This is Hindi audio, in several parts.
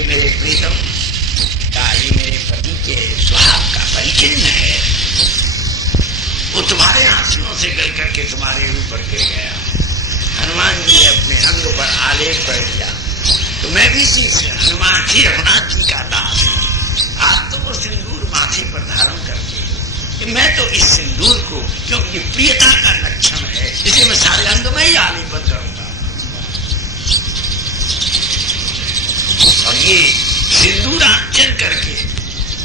हे मेरे प्रीतम, ये मेरे पति के सुहाग का परिचिन्न है, वो तुम्हारे आंसुओं से गल करके तुम्हारे ऊपर गिर गया। हनुमान जी ने अपने अंग पर आलेख कर दिया। तो मैं भी सीख हनुमान जी रघुनाथ जी का दास हूं। आज तो वो सिंदूर माथे पर धारण करके, मैं तो इस सिंदूर को, क्योंकि प्रियता का लक्षण है, इसे मैं सारे अंग में ही आलेपन करूंगा। और ये सिंदूरांचन करके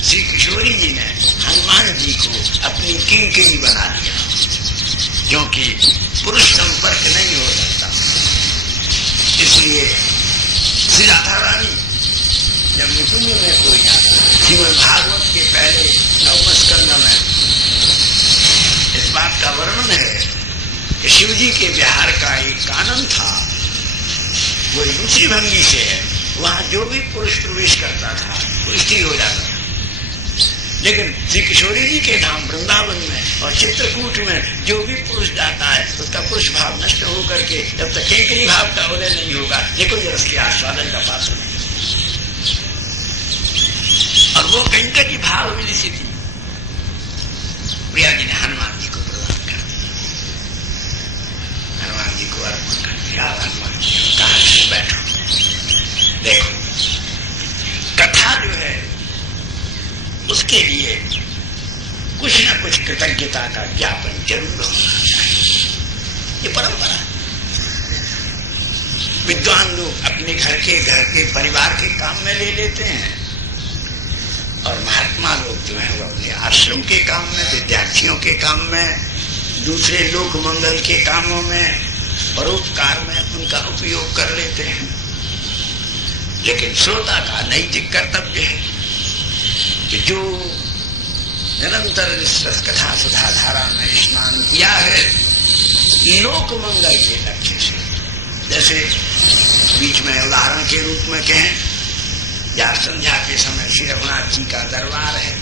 श्री किशोरी जी ने हनुमान जी को अपनी किंकिनी बना दिया, क्योंकि पुरुष संपर्क नहीं हो सकता। इसलिए श्री राधा रानी जब निकुंज में कोई जाता, श्रीमद् भागवत के पहले 9वें स्कंद में इस बात का वर्णन है कि शिव जी के विहार का एक कानन था, वो दूसरी भंगी से है। वहां जो भी पुरुष प्रवेश करता था वो स्त्री हो जाता था, लेकिन श्री किशोरी जी के धाम वृंदावन में और चित्रकूट में जो भी पुरुष जाता है उसका पुरुष भाव नष्ट होकर के जब तक किंकरी भाव का उदय नहीं होगा, निकुंज रस के आस्वादन का पात्र नहीं। और वो किंकरी भाव मिली स्थिति प्रिया जी ने हनुमान जी को प्रदान कर दी, हनुमान जी को अर्पण कर दिया। हनुमान जी कहा बैठो, देखो कथा जो है उसके लिए कुछ न कुछ कृतज्ञता का ज्ञापन जरूर होना चाहिए, ये परंपरा है। विद्वान लोग अपने घर के परिवार के काम में ले लेते हैं, और महात्मा लोग जो है वो अपने आश्रम के काम में, विद्यार्थियों के काम में, दूसरे लोक मंगल के कामों में, परोपकार में उनका उपयोग कर लेते हैं। लेकिन श्रोता का नैतिक कर्तव्य है कि जो निरंतर इस कथा सुधा धारा में स्नान किया है लोक मंगल के लक्ष्य से, जैसे बीच में उदाहरण के रूप में कहें, या संध्या के समय श्री रघुनाथ जी का दरबार है,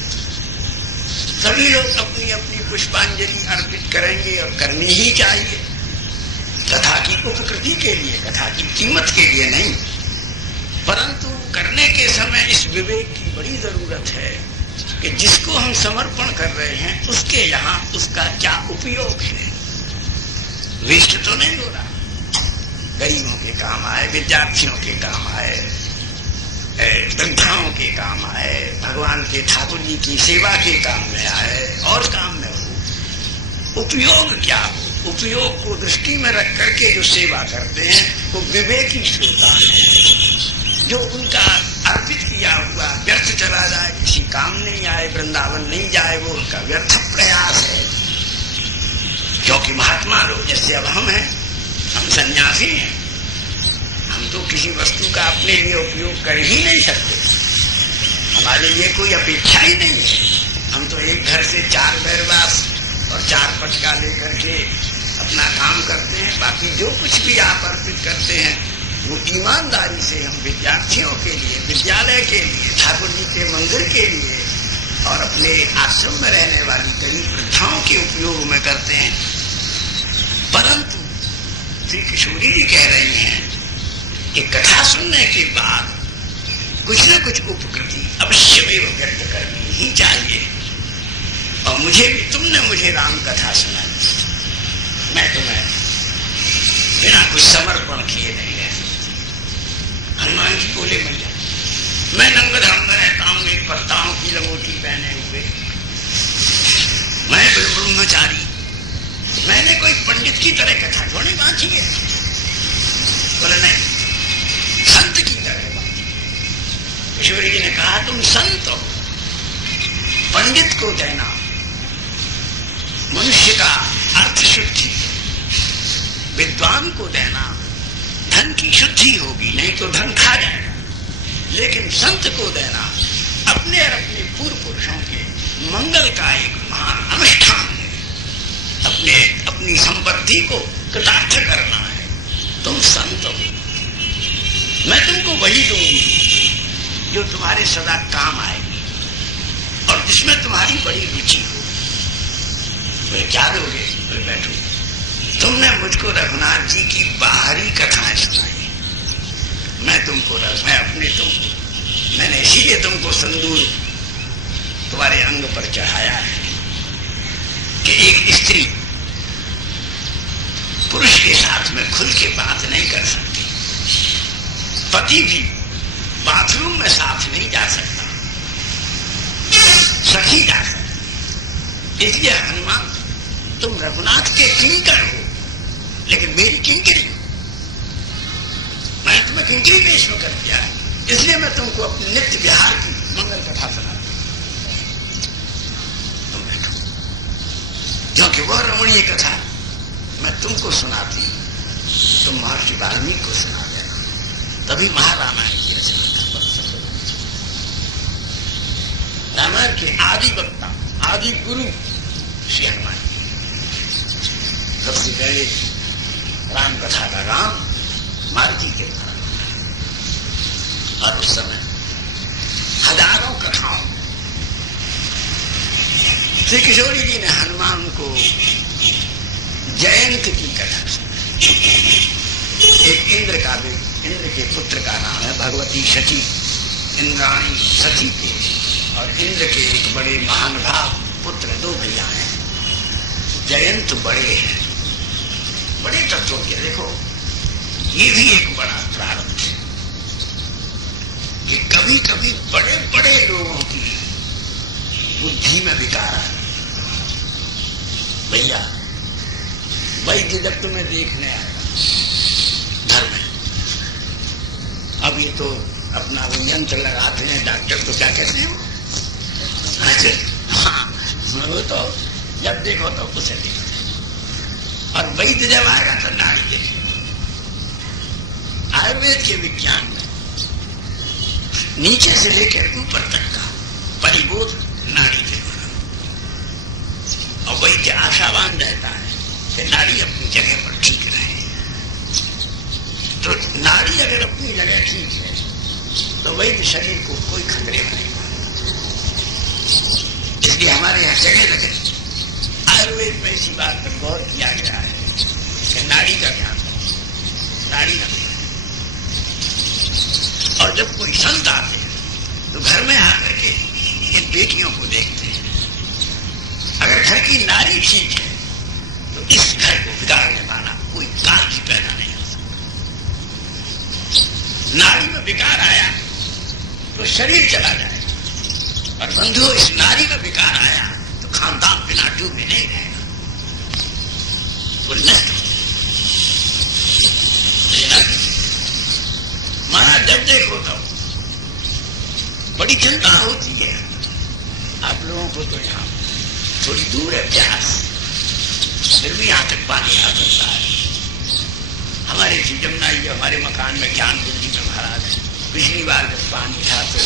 सभी लोग अपनी अपनी पुष्पांजलि अर्पित करेंगे और करनी ही चाहिए, कथा की उपकृति के लिए, कथा की कीमत के लिए नहीं। परंतु करने के समय इस विवेक की बड़ी जरूरत है कि जिसको हम समर्पण कर रहे हैं उसके यहाँ उसका क्या उपयोग है। वेस्ट तो नहीं हो रहा, गरीबों के काम आए, विद्यार्थियों के काम आए, वृद्धाओं के काम आए, भगवान के ठाकुर जी की सेवा के काम में आए, और काम में हो। उपयोग क्या हो, उपयोग को दृष्टि में रख करके जो सेवा करते हैं वो विवेकी श्रोता है। जो उनका अर्पित किया हुआ व्यर्थ चला जाए, किसी काम नहीं आए, वृंदावन नहीं जाए, वो उनका व्यर्थ प्रयास है। क्योंकि महात्मा लोग जैसे अब हम हैं, हम सन्यासी हैं, हम तो किसी वस्तु का अपने लिए उपयोग कर ही नहीं सकते, हमारे लिए कोई अपेक्षा ही नहीं है। हम तो एक घर से 4 बैरवास और 4 पटका लेकर के अपना काम करते हैं। बाकी जो कुछ भी आप अर्पित करते हैं वो ईमानदारी से हम विद्यार्थियों के लिए, विद्यालय के लिए, ठाकुर जी के मंदिर के लिए और अपने आश्रम में रहने वाली गरीब वृद्धाओं के उपयोग में करते हैं। परंतु श्री किशोरी जी कह रही हैं कि कथा सुनने के बाद कुछ न कुछ उपकृति अवश्य में व्यक्त करनी ही चाहिए। और मुझे भी, तुमने मुझे राम कथा सुनाई, मैं तुम्हें बिना कुछ समर्पण किए नहीं रह सकता। हनुमान जी बोले, मैं नंगधड़ंग रहता हूं, एक पत्ताओं की लंगोटी पहने हुए, मैं ब्रह्मचारी, मैंने कोई पंडित की तरह कथा थोड़ी बांधी है। बोले नहीं, संत की तरह बांधी। किशोरी जी ने कहा तुम संत हो, पंडित को देना मनुष्य का अर्थ शुद्धि, विद्वान को देना धन की शुद्धि होगी, नहीं तो धन खा जाएगा। लेकिन संत को देना अपने और अपने पूर्व पुरुषों के मंगल का एक महान अनुष्ठान है, अपनी संपत्ति को कृतार्थ करना है। तुम संत हो, मैं तुमको वही दूंगी जो तुम्हारे सदा काम आएगी और जिसमें तुम्हारी बड़ी रुचि हो। बोले क्या दोगे? बोले बैठो, तुमने मुझको रघुनाथ जी की बाहरी कथाएं सुनाई, मैं अपने तुमको मैंने इसीलिए तुमको संदूर तुम्हारे अंग पर चढ़ाया है कि एक स्त्री पुरुष के साथ में खुल के बात नहीं कर सकती, पति भी बाथरूम में साथ नहीं जा सकता, सखी जा सकती। इसलिए हनुमान तुम रघुनाथ के किंकर हो, लेकिन मेरी किंकरी, मैं तुम्हें किंकरी वेश में कर दिया है, इसलिए मैं तुमको अपने नित्य विहार की मंगल कथा सुनाती तुम बैठो, क्योंकि वह रमणीय कथा मैं तुमको सुनाती तुम महर्षि वाल्मीकि को सुना देना, तभी महारामायण की रचना कर सकते। रामायण के आदि वक्ता, आदि गुरु श्री हनुमान। सबसे पहले राम कथा का राम मारुति के द्वारा, और उस समय हजारों कथाओं श्री किशोरी जी ने हनुमान को जयंत की कथा सुनाई। एक इंद्र के पुत्र का नाम है भगवती शची, इंद्राणी सती के, और इंद्र के एक बड़े महानुभाव पुत्र, दो भैया हैं। जयंत बड़े हैं, बड़े तत्वों के। देखो ये भी एक बड़ा प्रारंभ है कि कभी कभी बड़े बड़े लोगों की बुद्धि में विकार है। भैया वैद्य जब तुम्हें देखने आएगा घर में, अब ये तो अपना वो यंत्र लगाते हैं डॉक्टर, तो क्या कहते हैं हाँ, वो तो जब देखो तो उसे देखते हैं। और वैद्य जब आएगा तो नाड़ी देखेगा। आयुर्वेद के विज्ञान में नीचे से लेकर ऊपर तक का परिबोध नाड़ी के द्वारा, और वैद्य आशावान रहता है कि नाड़ी अपनी जगह पर ठीक रहे। तो नाड़ी अगर अपनी जगह ठीक है तो वैद्य शरीर को कोई खतरे में नहीं मानता। इसलिए हमारे यहाँ जगह जगह आयुर्वेद में इसी बात पर गौर किया गया है कि नाड़ी का ध्यान रखो, नाड़ी का। और जब कोई संत आते हैं तो घर में आकर के इन बेटियों को देखते हैं। अगर घर की नारी ठीक है तो इस घर को बिगाड़ने वाला कोई काल भी पैदा नहीं हो सकता। नारी में विकार आया तो शरीर चला जाए, और बंधुओं इस नारी में विकार आया तो खानदान बिना डूबे नहीं रहेगा, वो नष्ट हो। महाराज जब देखो तो बड़ी चिंता होती है। आप लोगों को तो यहाँ थोड़ी दूर है प्यास, फिर भी यहाँ तक पानी आ सकता है। हमारे जमुना जी हमारे मकान में ज्ञान कुंजी में महाराज पिछली बार जब पानी था तो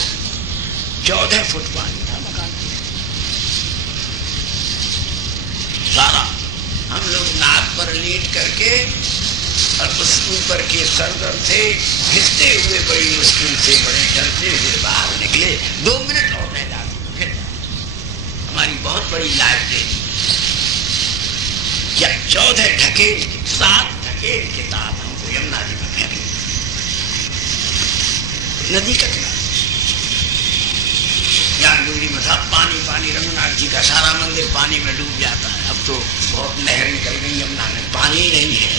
14 फुट पानी था मकान में सारा। हम लोग नाक पर लेट करके और उस ऊपर के सरदर से घिसते हुए बड़ी मुश्किल से बड़े डरते हुए बाहर निकले। 2 मिनट और रह जाते फिर हमारी बहुत बड़ी लाइब्रेरी या 14 ढकेल के 7 ढकेल के साथ हमको यमुना जी में फेंक नदी का किनारा। ज्ञान गुंजी में था पानी पानी, रघुनाथ जी का सारा मंदिर पानी में डूब जाता है। अब तो बहुत नहर निकल गई यमुना में, पानी ही नहीं है।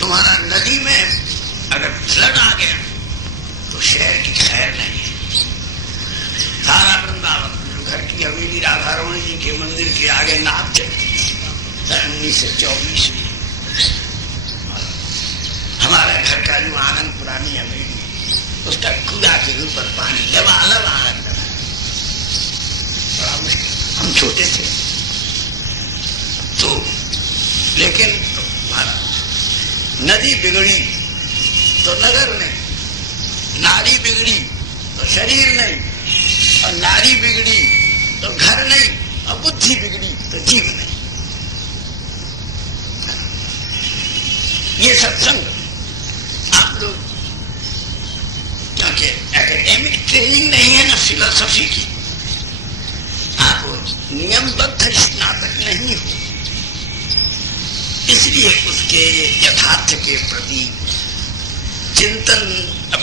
तुम्हारा नदी में अगर फ्लड आ गया तो शहर की खैर नहीं है। सारा वृंदावन घर की हवेली राधा रमण जी के मंदिर के आगे नाव चलती 1924 में। हमारा घर का जो आंगन पुरानी हवेली उसका कूड़ा के ऊपर पानी लबालब आंगन लगा, बड़ा मुश्किल। हम छोटे थे तो, लेकिन नदी बिगड़ी तो नगर नहीं, नारी बिगड़ी तो शरीर नहीं, और नारी बिगड़ी तो घर नहीं, और बुद्धि बिगड़ी तो जीव नहीं। ये सत्संग आप लोग, क्योंकि एकेडमिक ट्रेनिंग नहीं है ना फिलोसफी की, आप नियमबद्ध स्नातक नहीं हो, इसलिए उसके यथार्थ के प्रति चिंतन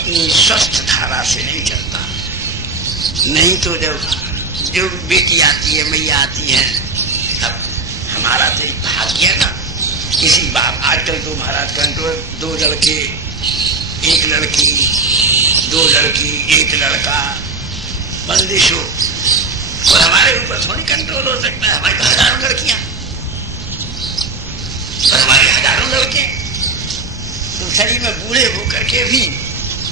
अपनी स्वस्थ धारा से नहीं चलता। नहीं तो जब जो बेटी आती है, मैया आती है, अब हमारा तो भाग्य है ना, किसी बाप आजकल तो महाराज कंट्रोल 2 लड़के 1 लड़की, 2 लड़की 1 लड़का, बंदिश हो, और हमारे ऊपर थोड़ी कंट्रोल हो सकता है। हमारी तो हजारों लड़कियां और हमारे हजारों लड़के, तो शरीर में बूढ़े होकर के भी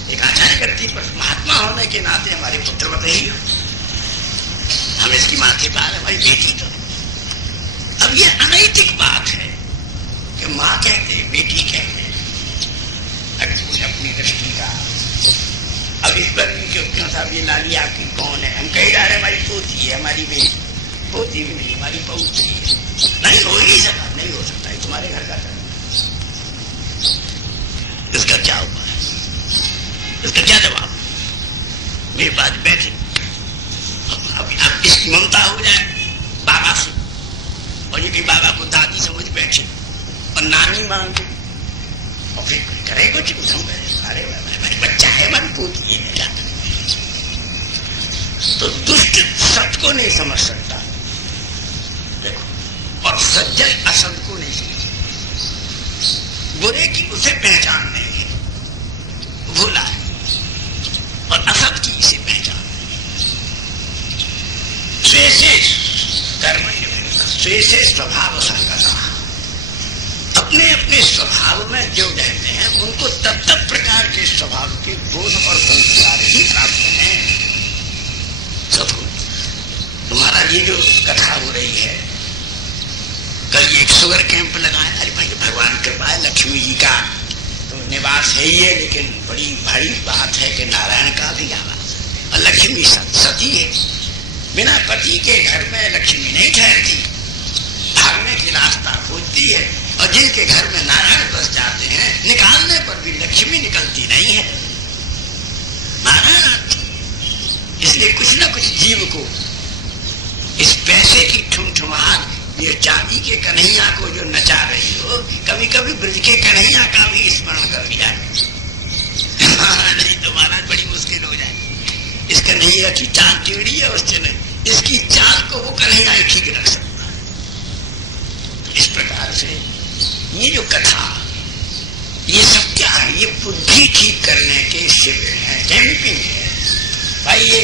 एक आचार्य करती, पर महात्मा होने के नाते हमारे पुत्र बताइए, हम इसकी माथे पार हमारी बेटी। तो अब ये अनैतिक बात है कि माँ कहते बेटी कहते, अगर कोई अपनी दृष्टि का, अब इस पर क्यों साहब ये लाली आपकी कौन है, हम कह जा रहे हमारी पोती है, हमारी बेटी, पोती भी नहीं, हमारी पौत्री है, नहीं हो ही सकता, नहीं हो सकता है, तुम्हारे घर का कर, इसका क्या उपाय, इसका क्या जवाब? मेरे पास बैठे, अब इसकी ममता हो जाए बाबा से, और ये बाबा को दादी समझ बैठे और नानी मांगे, और फिर करे कुछ अरे भाई बच्चा है, मन पूछिए क्या। तो दुष्ट सत्य को नहीं समझ सकता, देखो, और सज्जन असत को नहीं समझ, बुरे की उसे पहचान नहीं है, भूला है, और असत की इसे पहचान। स्वेसे कर्म स्वेसे स्वभाव संगता, अपने अपने स्वभाव में जो रहते हैं उनको तब तक प्रकार के स्वभाव के बोध और संस्कार ही प्राप्त हैं। सतगुरु तुम्हारा ये जो कथा हो रही है, कल एक शुगर कैंप लगाया, अरे भाई भगवान कृपा है, लक्ष्मी जी का तो निवास है ही है, लेकिन बड़ी भारी बात है कि नारायण का भी आवास है, और लक्ष्मी सती है, बिना पति के घर में लक्ष्मी नहीं ठहरती, भागने की रास्ता खोजती है, और जिनके घर में नारायण बस जाते हैं, निकालने पर भी लक्ष्मी निकलती नहीं है, नारायण। इसलिए कुछ न कुछ जीव को इस पैसे की ठुमठुमाहट, ये चांदी के कन्हैया को जो नचा रही हो, कभी कभी ब्रज के कन्हैया का भी स्मरण कर लिया, नहीं तो महाराज बड़ी मुश्किल हो जाए। इस कन्हैया की चाल टेढ़ी है, उससे नहीं, इसकी चाल को वो कन्हैया ठीक रख सकता है। इस प्रकार से ये जो कथा, ये सब क्या है, ये बुद्धि ठीक करने के शिविर है, कैंपिंग है भाई। ये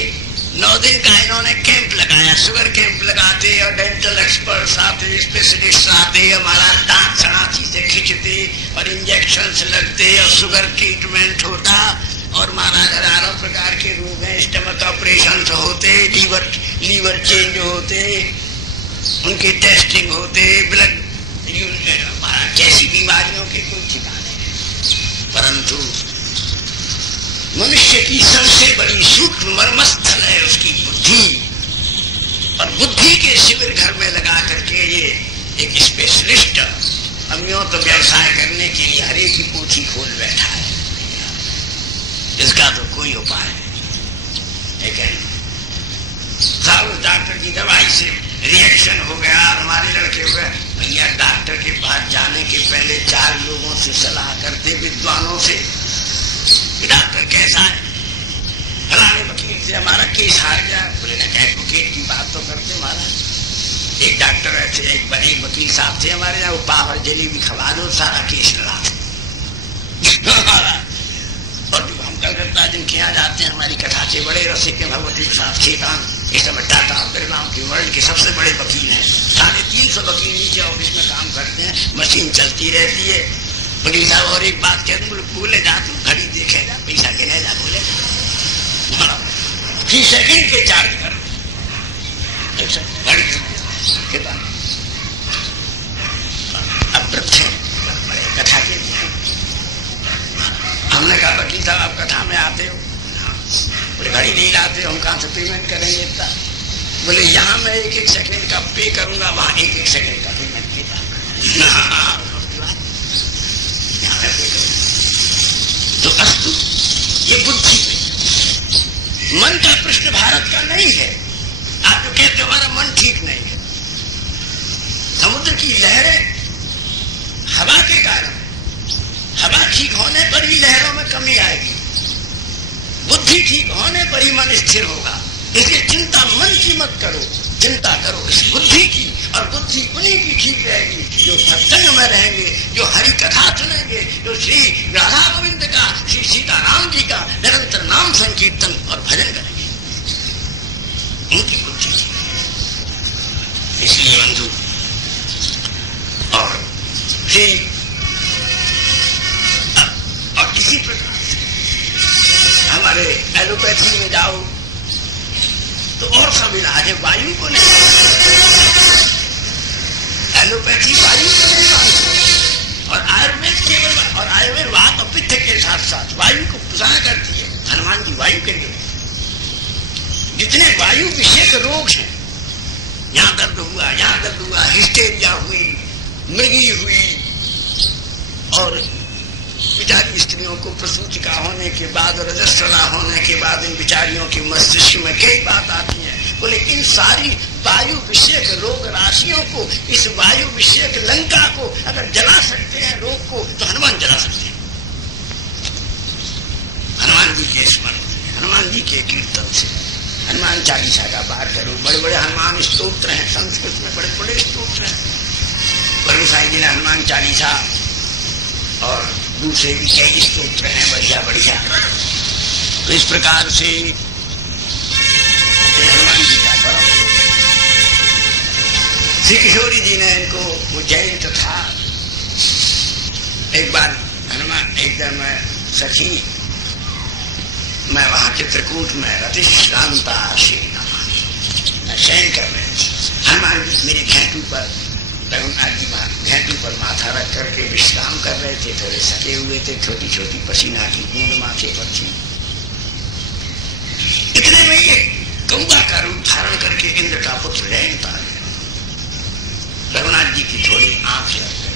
9 दिन का इन्होंने कैंप लगाया, शुगर कैंप लगाते और डेंटल एक्सपर्ट्स आते, स्पेशलिस्ट आते, हमारा दांत सड़ाची से खींचते और इंजेक्शन लगते और शुगर ट्रीटमेंट होता, और महाराज हजारों प्रकार के रोग हैं, स्टमक ऑपरेशन होते, लीवर चेंज होते, उनके टेस्टिंग होते, ब्लड, कैसी बीमारियों के कोई ठिकाने नहीं। परंतु मनुष्य की सबसे बड़ी सूक्ष्म मर्मस्थल है उसकी बुद्धि, और बुद्धि के शिविर घर में लगा करके ये एक स्पेशलिस्ट अमियों तो व्यवसाय करने के लिए हरे की पोथी खोल बैठा है, इसका तो कोई उपाय नहीं। लेकिन साहब डॉक्टर की दवाई से रिएक्शन हो गया, हमारे लड़के हो गए, भैया डॉक्टर के पास जाने के पहले 4 लोगों से सलाह करते, विद्वानों से, डॉक्टर कैसा है, फलाने वकील से हमारा केस हार गया, बोले ना एडवोकेट की बात तो करते महाराज। एक डॉक्टर ऐसे, एक वकील साहब थे हमारे यहाँ, वो पाव और जलेबी खवा दो सारा केस लड़ा। और जो हम कलकत्ता जिनके यहाँ जाते हैं, हमारी कथा के बड़े रसिक के भगवती साहब खेतान, ये सब टाटा बिरला के वर्ल्ड के सबसे बड़े वकील हैं, 350 वकील नीचे ऑफिस में काम करते हैं, मशीन चलती रहती है। वकील साहब और एक बात कहते हैं, बोले जा तू घड़ी देखेगा, पैसा गिनेगा, बोले 3 सेकंड के चार्ज कर, घड़ी कथा के। हमने कहा वकील साहब आप कथा में आते हो, बोले घड़ी नहीं लाते, हम कहाँ से पेमेंट करेंगे इतना, बोले यहाँ मैं 1-1 सेकंड का पे करूंगा, वहां 1-1 सेकंड का पेमेंट किया। तो अस्तु ये बुद्धि पे, मन का प्रश्न भारत का नहीं है। आप जो कहते हो हमारा मन ठीक नहीं है, समुद्र की लहरें हवा के कारण, हवा ठीक होने पर ही लहरों में कमी आएगी, बुद्धि ठीक होने पर ही मन स्थिर होगा। इसलिए चिंता मन की मत करो, चिंता करो इस बुद्धि की, और बुद्धि उन्हीं की ठीक रहेगी जो सत्संग में रहेंगे, जो हरि कथा सुनेंगे, जो श्री राधा गोविंद का, श्री सीताराम जी का निरंतर नाम संकीर्तन और भजन करेंगे, उनकी बुद्धि ठीक है। इसलिए बंधु, और फिर और इसी प्रकार हमारे एलोपैथी में जाओ तो और सब इलाज है, वायु को नहीं, एलोपैथी वायु को नहीं मानती, और आयुर्वेद केवल, और आयुर्वेद वात और पित्त के साथ साथ वायु को पुष्ट करती है। हनुमान जी वायु के लिए, जितने वायु विषयक रोग हैं, यहाँ दर्द हुआ, यहाँ दर्द हुआ, हिस्टेरिया हुई, मृगी हुई, और बिचारी स्त्रियों को प्रसूति का होने के बाद, रजस्वला होने के बाद इन बिचारियों के मस्तिष्क में कई बात आती है। बोले इन सारी वायु विषयक रोग राशियों को, इस वायु विषयक लंका को अगर जला सकते हैं रोग को, तो हनुमान जला सकते हैं। हनुमान जी के स्मरण से, हनुमान जी के कीर्तन से, हनुमान चालीसा का पाठ करो। बड़े बड़े हनुमान स्तोत्र हैं, संस्कृत में बड़े बड़े स्तोत्र हैं। गुरु साईं जी ने हनुमान चालीसा और दूसरे भी कई स्तोत्र हैं बढ़िया बढ़िया। तो इस प्रकार से हनुमान जी का परम श्री किशोरी जी ने इनको, वो जयंत था, एक बार हनुमान, एकदम सखी मैं वहां चित्रकूट में रतिश्रांता शयन कर रहे थे, हनुमान जी मेरे घेंटू पर, रघुनाथ जी घेंटू पर माथा रख करके विश्राम कर रहे थे, थोड़े सके हुए थे, छोटी छोटी पसीना की बूंद माथे पर थी। इतने में ये कौआ का रूप धारण करके इंद्र का पुत्र जयंत आ गया। रघुनाथ जी की थोड़ी आंख लग गई,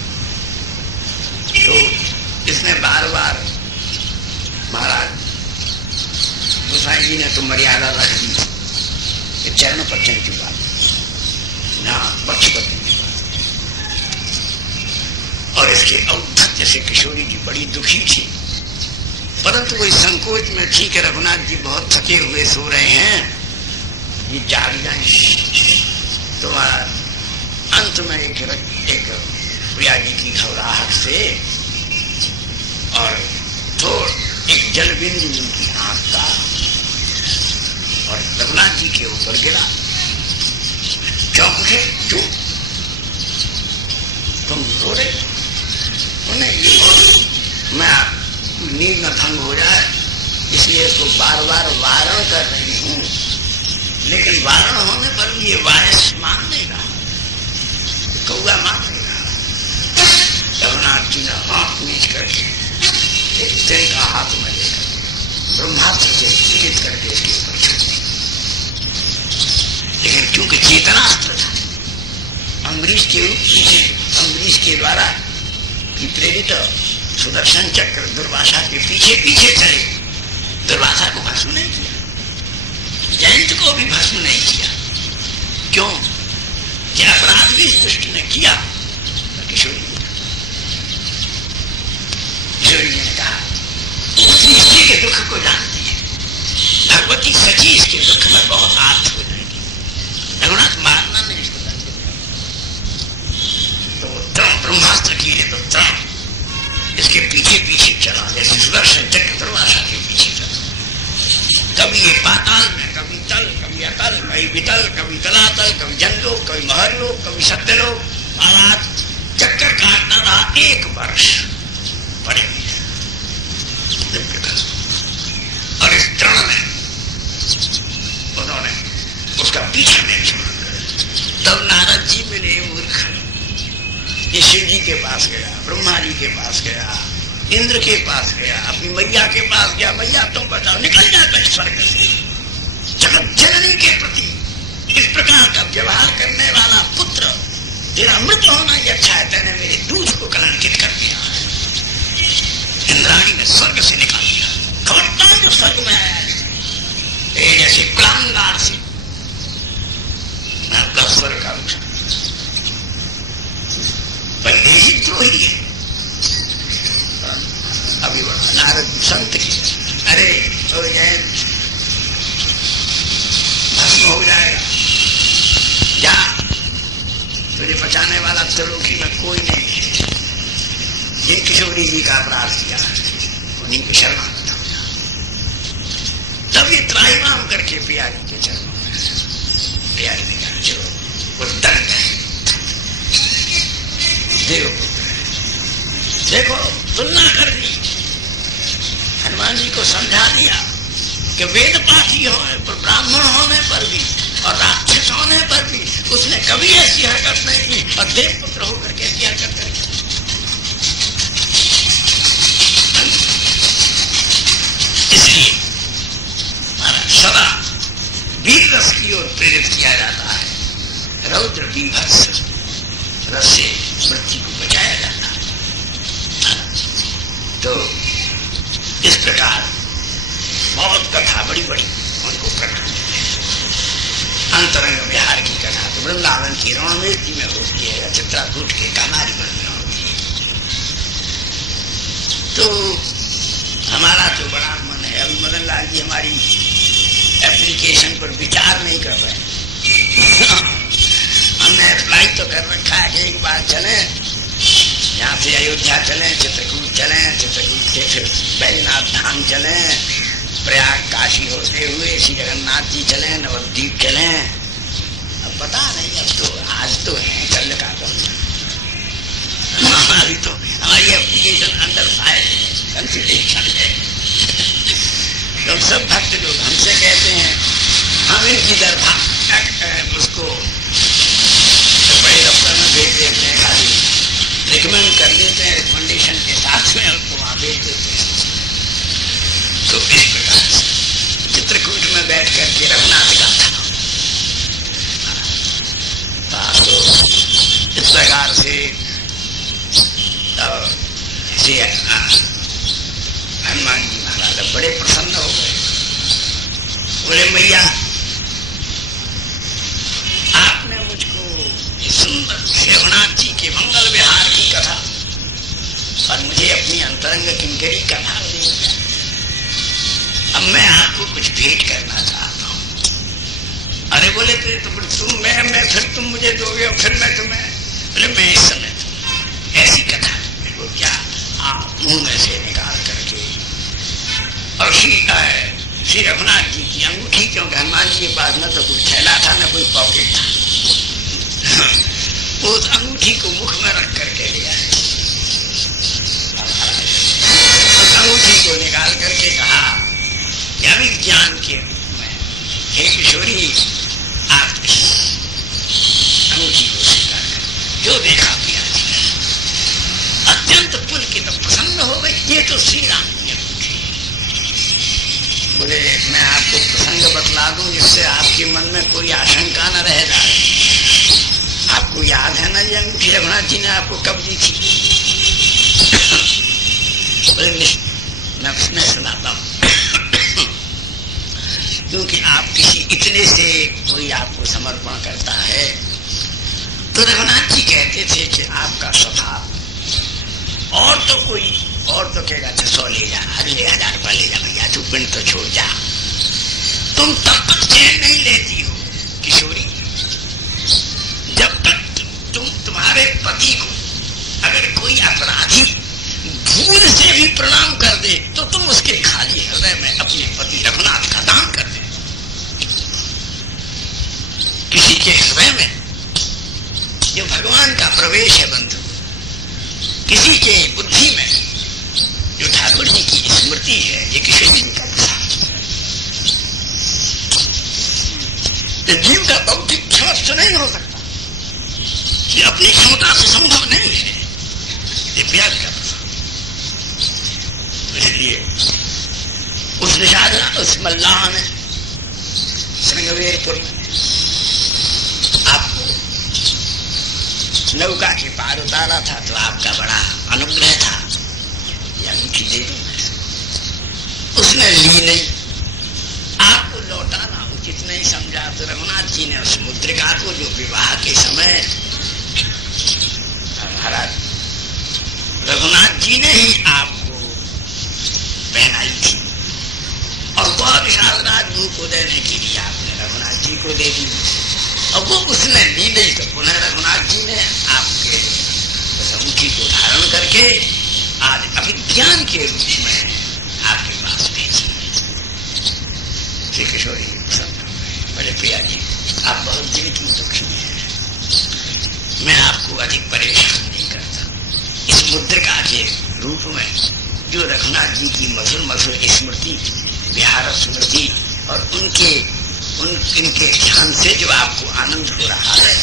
तो इसने बार बार, महाराज गोसाई जी ने तो मर्यादा रख दी, चरणों पर चढ़ चुका ना, बच्चे पर, और इसके औद्धत्य से किशोरी जी बड़ी दुखी थी, परंतु कोई संकोच में थी कि रघुनाथ जी बहुत थके हुए सो रहे हैं, ये जाग जाए। तो अंत में एक प्रिया जी की घबराहट से और थोड़ एक जल बिंदु उनकी आंख का और रघुनाथ जी के ऊपर गिरा। चौंक उठे, क्यों तुम रो रहे? मैं नींद न भंग हो जाए इसलिए इसको बार बार वारण कर रही हूं, लेकिन वारण होने पर भी ये वायस मान नहीं रहा, कौआ मान नहीं रहा। रघुनाथ जी ने हाथ नीच करके एक स्त्री का हाथ में लेकर ब्रह्मास्त्र से पीड़ित करके इसके ऊपर छोड़ दी, लेकिन क्योंकि चेतनास्त्र था, अम्बरीश के द्वारा की प्रेरित सुदर्शन चक्र दुर्वासा के पीछे पीछे चले, दुर्वासा को भस्म नहीं किया, जयंत को भी भस्म नहीं किया। क्यों? क्या अपराध भी दुष्ट ने किया? किशोरी जी ने कहा, इसके के दुख को जानती है, भगवती सची इसके दुख में बहुत आर्त हो जाएगी, रघुनाथ मारना नहीं इसको। तो ब्रह्मास्त्र की तो इसके पीछे पीछे चला, जैसे सुदर्शन चक्र दुर्वासा के पीछे चला। कभी ये पाताल में, कभी तल, कभी अतल, कभी वितल, कभी तलातल, कभी जनलोक, कभी महरलोक, कभी सत्यलोक, महाराज चक्कर काटना रहा 1 वर्ष पड़े हुए। और इस तरण में उन्होंने उसका पीछा नहीं छोड़ा। तब नारद जी मिले, मूर्ख, ये शिव जी के पास गया, ब्रह्मा जी के पास गया, इंद्र के पास गया, अपनी मैया के पास गया, मैया तुम बताओ, निकल जाता है स्वर्ग से। जगत जननी के प्रति इस प्रकार का व्यवहार करने वाला पुत्र, तेरा मृत होना ही अच्छा है, तेने मेरे दूध को कलंकित कर दिया। इंद्राणी ने स्वर्ग से निकाल दिया, खबरदार जो स्वर्ग में आया है जैसे कुलांगार से मैं आपका स्वर्ग का वैदेही द्रोही है। अभी नारद संत की, अरे ओ जयंत पहुंचाने वाला त्रिलोकी में कोई नहीं है। जिन किशोरी जी का अपराध किया उन्हीं की शरणागत हो जाओ। तब ये त्राहिमाम करके प्यारी के चरणों में प्यारी ने कहा जो वो दर्द है देव देखो तुलना कर दी। हनुमान जी को समझा दिया कि वेद पाठी होने पर, ब्राह्मण होने पर भी और राक्षस होने पर भी उसने कभी ऐसी हरकत नहीं की और देव पुत्र होकर के ऐसी हरकत करी। इसलिए हमारा सदा वीर रस की ओर प्रेरित किया जाता है। रौद्र बीभत्स रस से मृत्यु को बचाया जाता है। तो इस प्रकार बहुत कथा बड़ी बड़ी उनको प्रकट अंतरंग विहार की कथा तो वृंदावन की रणवेदी में होती है, चित्राकूट के कामारी वन में होती है। तो हमारा जो बड़ा मन है, अभी मदन लाल जी हमारी एप्लीकेशन पर विचार नहीं कर रहे हमने अप्लाई तो कर रखा है कि एक बार चलें, यहाँ से अयोध्या चलें, चित्रकूट चलें, चित्रकूट से फिर बैजनाथ धाम चलें, प्रयाग काशी होते हुए श्री जगन्नाथ जी चलें, नवद्वीप चलें। अब पता नहीं, अब तो आज तो है, कल का तो अभी तो हमारी एप्लीकेशन अंडर फाइल कंसिडरेशन है। तो सब भक्त लोग हमसे कहते हैं हम इनकी दरभा उसको बड़े दफ्तर में भेज देते हैं, खाली रिकमेंड कर देते हैं, रिकमेंडेशन के साथ में उनको वहां भेज देते हैं। तो इस प्रकार से चित्रकूट में बैठ करके रघुनाथ का था। तो इस प्रकार से हनुमान जी महाराज बड़े प्रसन्न हो गए। बोले मैया आपने मुझको सुंदर रघुनाथ जी के मंगल विहार की कथा और मुझे अपनी अंतरंग किंकरी का भाव दे दिया। अब मैं आपको कुछ भेंट करना चाहता हूं। अरे बोले तुम मैं फिर तुम मुझे दोगे और फिर मैं तुम्हें? बोले मैं इस समय ऐसी कथा वो क्या आप मुंह में से निकाल करके और श्री रघुनाथ जी की अंगूठी, क्योंकि हनुमान जी के पास न तो कोई थैला था न कोई पॉकेट था, उस अंगूठी को मुख में रख करके लिया, उस अंगूठी को निकाल करके कहा ज्ञान के रूप में हे किशोरी आपकी अंगूठी को स्वीकार कर। जो देखा पिया अत्यंत पुलकित प्रसन्न हो गई, ये तो श्री राम की अंगूठी है। बोले मैं आपको प्रसंग बतला दूं जिससे आपके मन में कोई आशंका न रह जाए। आपको याद है ना ये अंगूठी रघुनाथ जी ने आपको कब दी थी? बोले मैं सुनाता हूं। क्योंकि आप किसी इतने से कोई आपको समर्पण करता है तो रघुनाथ जी कहते थे कि आपका स्वभाव और तो कोई और तो कहेगा 100 ले जा, अगले 1000 रुपया ले जा भैया, तू पिंड तो छोड़ जा। तुम तब तक चैन नहीं लेती हो किशोरी जब तक तुम्हारे पति को अगर कोई अपराधी भूल से भी प्रणाम कर दे तो तुम उसके खाली हृदय में अपने पति रघुनाथ का दान कर दे। किसी के हृदय में जो भगवान का प्रवेश है बंधु, किसी के बुद्धि में जो ठाकुर जी की स्मृति है, ये किशोरी जी का प्रसाद। जीव का बौद्धिक क्षमता नहीं हो सकता, ये अपनी क्षमता से संभव नहीं है, ये प्यार का प्रसाद। इसलिए उस निषादना उस मल्लाह ने श्रृंगवेरपुर में आपको नौका के पार उतारा था तो आपका बड़ा अनुग्रह था, ये अंगूठी दे दी। उसने ली नहीं, आपको लौटाना उचित नहीं समझा तो रघुनाथ जी ने उस मुद्रिका को जो विवाह के समय महाराज रघुनाथ जी ने ही आपको पहनाई थी और बहुत विशाल राजभोग को देने के लिए आपने रघुनाथ जी को दे दी। और वो उसने ली नहीं तो पुनः रघुनाथ जी ने आपके समुखी को धारण करके आज अभिज्ञान के रूप में आपके पास भेजी। श्री किशोरी बड़े प्रिया जी, आप बहुत दिल की दुखी हैं, मैं आपको अधिक परेशान नहीं करता। इस मुद्रिका के रूप में जो रघुनाथ जी की मधुर मधुर स्मृति, विहार स्मृति और इनके ध्यान से जो आपको आनंद हो रहा है,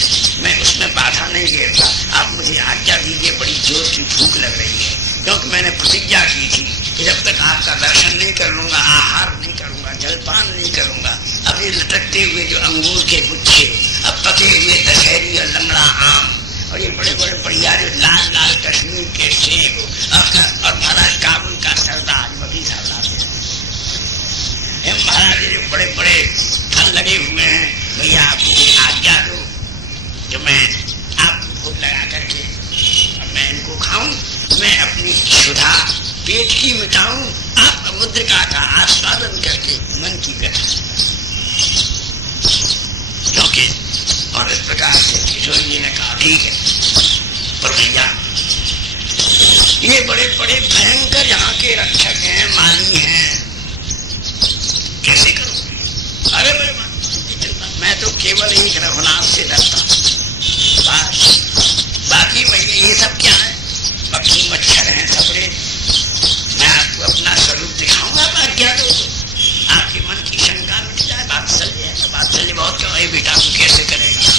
मैं उसमें बाधा नहीं घेरता। आप मुझे आज्ञा दीजिए, बड़ी जोर की भूख लग रही है, क्योंकि मैंने प्रतिज्ञा की थी कि जब तक आपका दर्शन नहीं कर लूंगा, आहार नहीं करूंगा, जलपान नहीं करूंगा। अब ये लटकते हुए जो अंगूर के गुच्छे, अब पके हुए दशहरी और लंगड़ा आम, और ये बड़े बड़े बढ़िया लाल लाल कश्मीर के सेब और महाराज काबुल का सरदार बगी सरदार महाराज जो बड़े बड़े फल लगे हुए हैं, भैया आप मुझे आज्ञा दो जो मैं आपको भोग लगा करके और मैं इनको खाऊं, मैं अपनी क्षुधा पेट की मिटाऊं, आप मुद्रिका का आस्वादन करके मन की व्यथा। क्योंकि और इस प्रकार से किशोर जी ने कहा ठीक है, पर भैया ये बड़े बड़े भयंकर यहाँ के रक्षक हैं, माली हैं, कैसे करूंगे? अरे मेरे मैं तो केवल एक रघुनाथ से डरता हूँ, बाकी भैया ये सब क्या है, पक्षी मच्छर हैं सबरे। मैं आपको अपना स्वरूप दिखाऊंगा, आज्ञा दो तो आपके मन की शंका मिट जाए। बात्सल्य बहुत क्यों है बेटा, तू कैसे करेगा,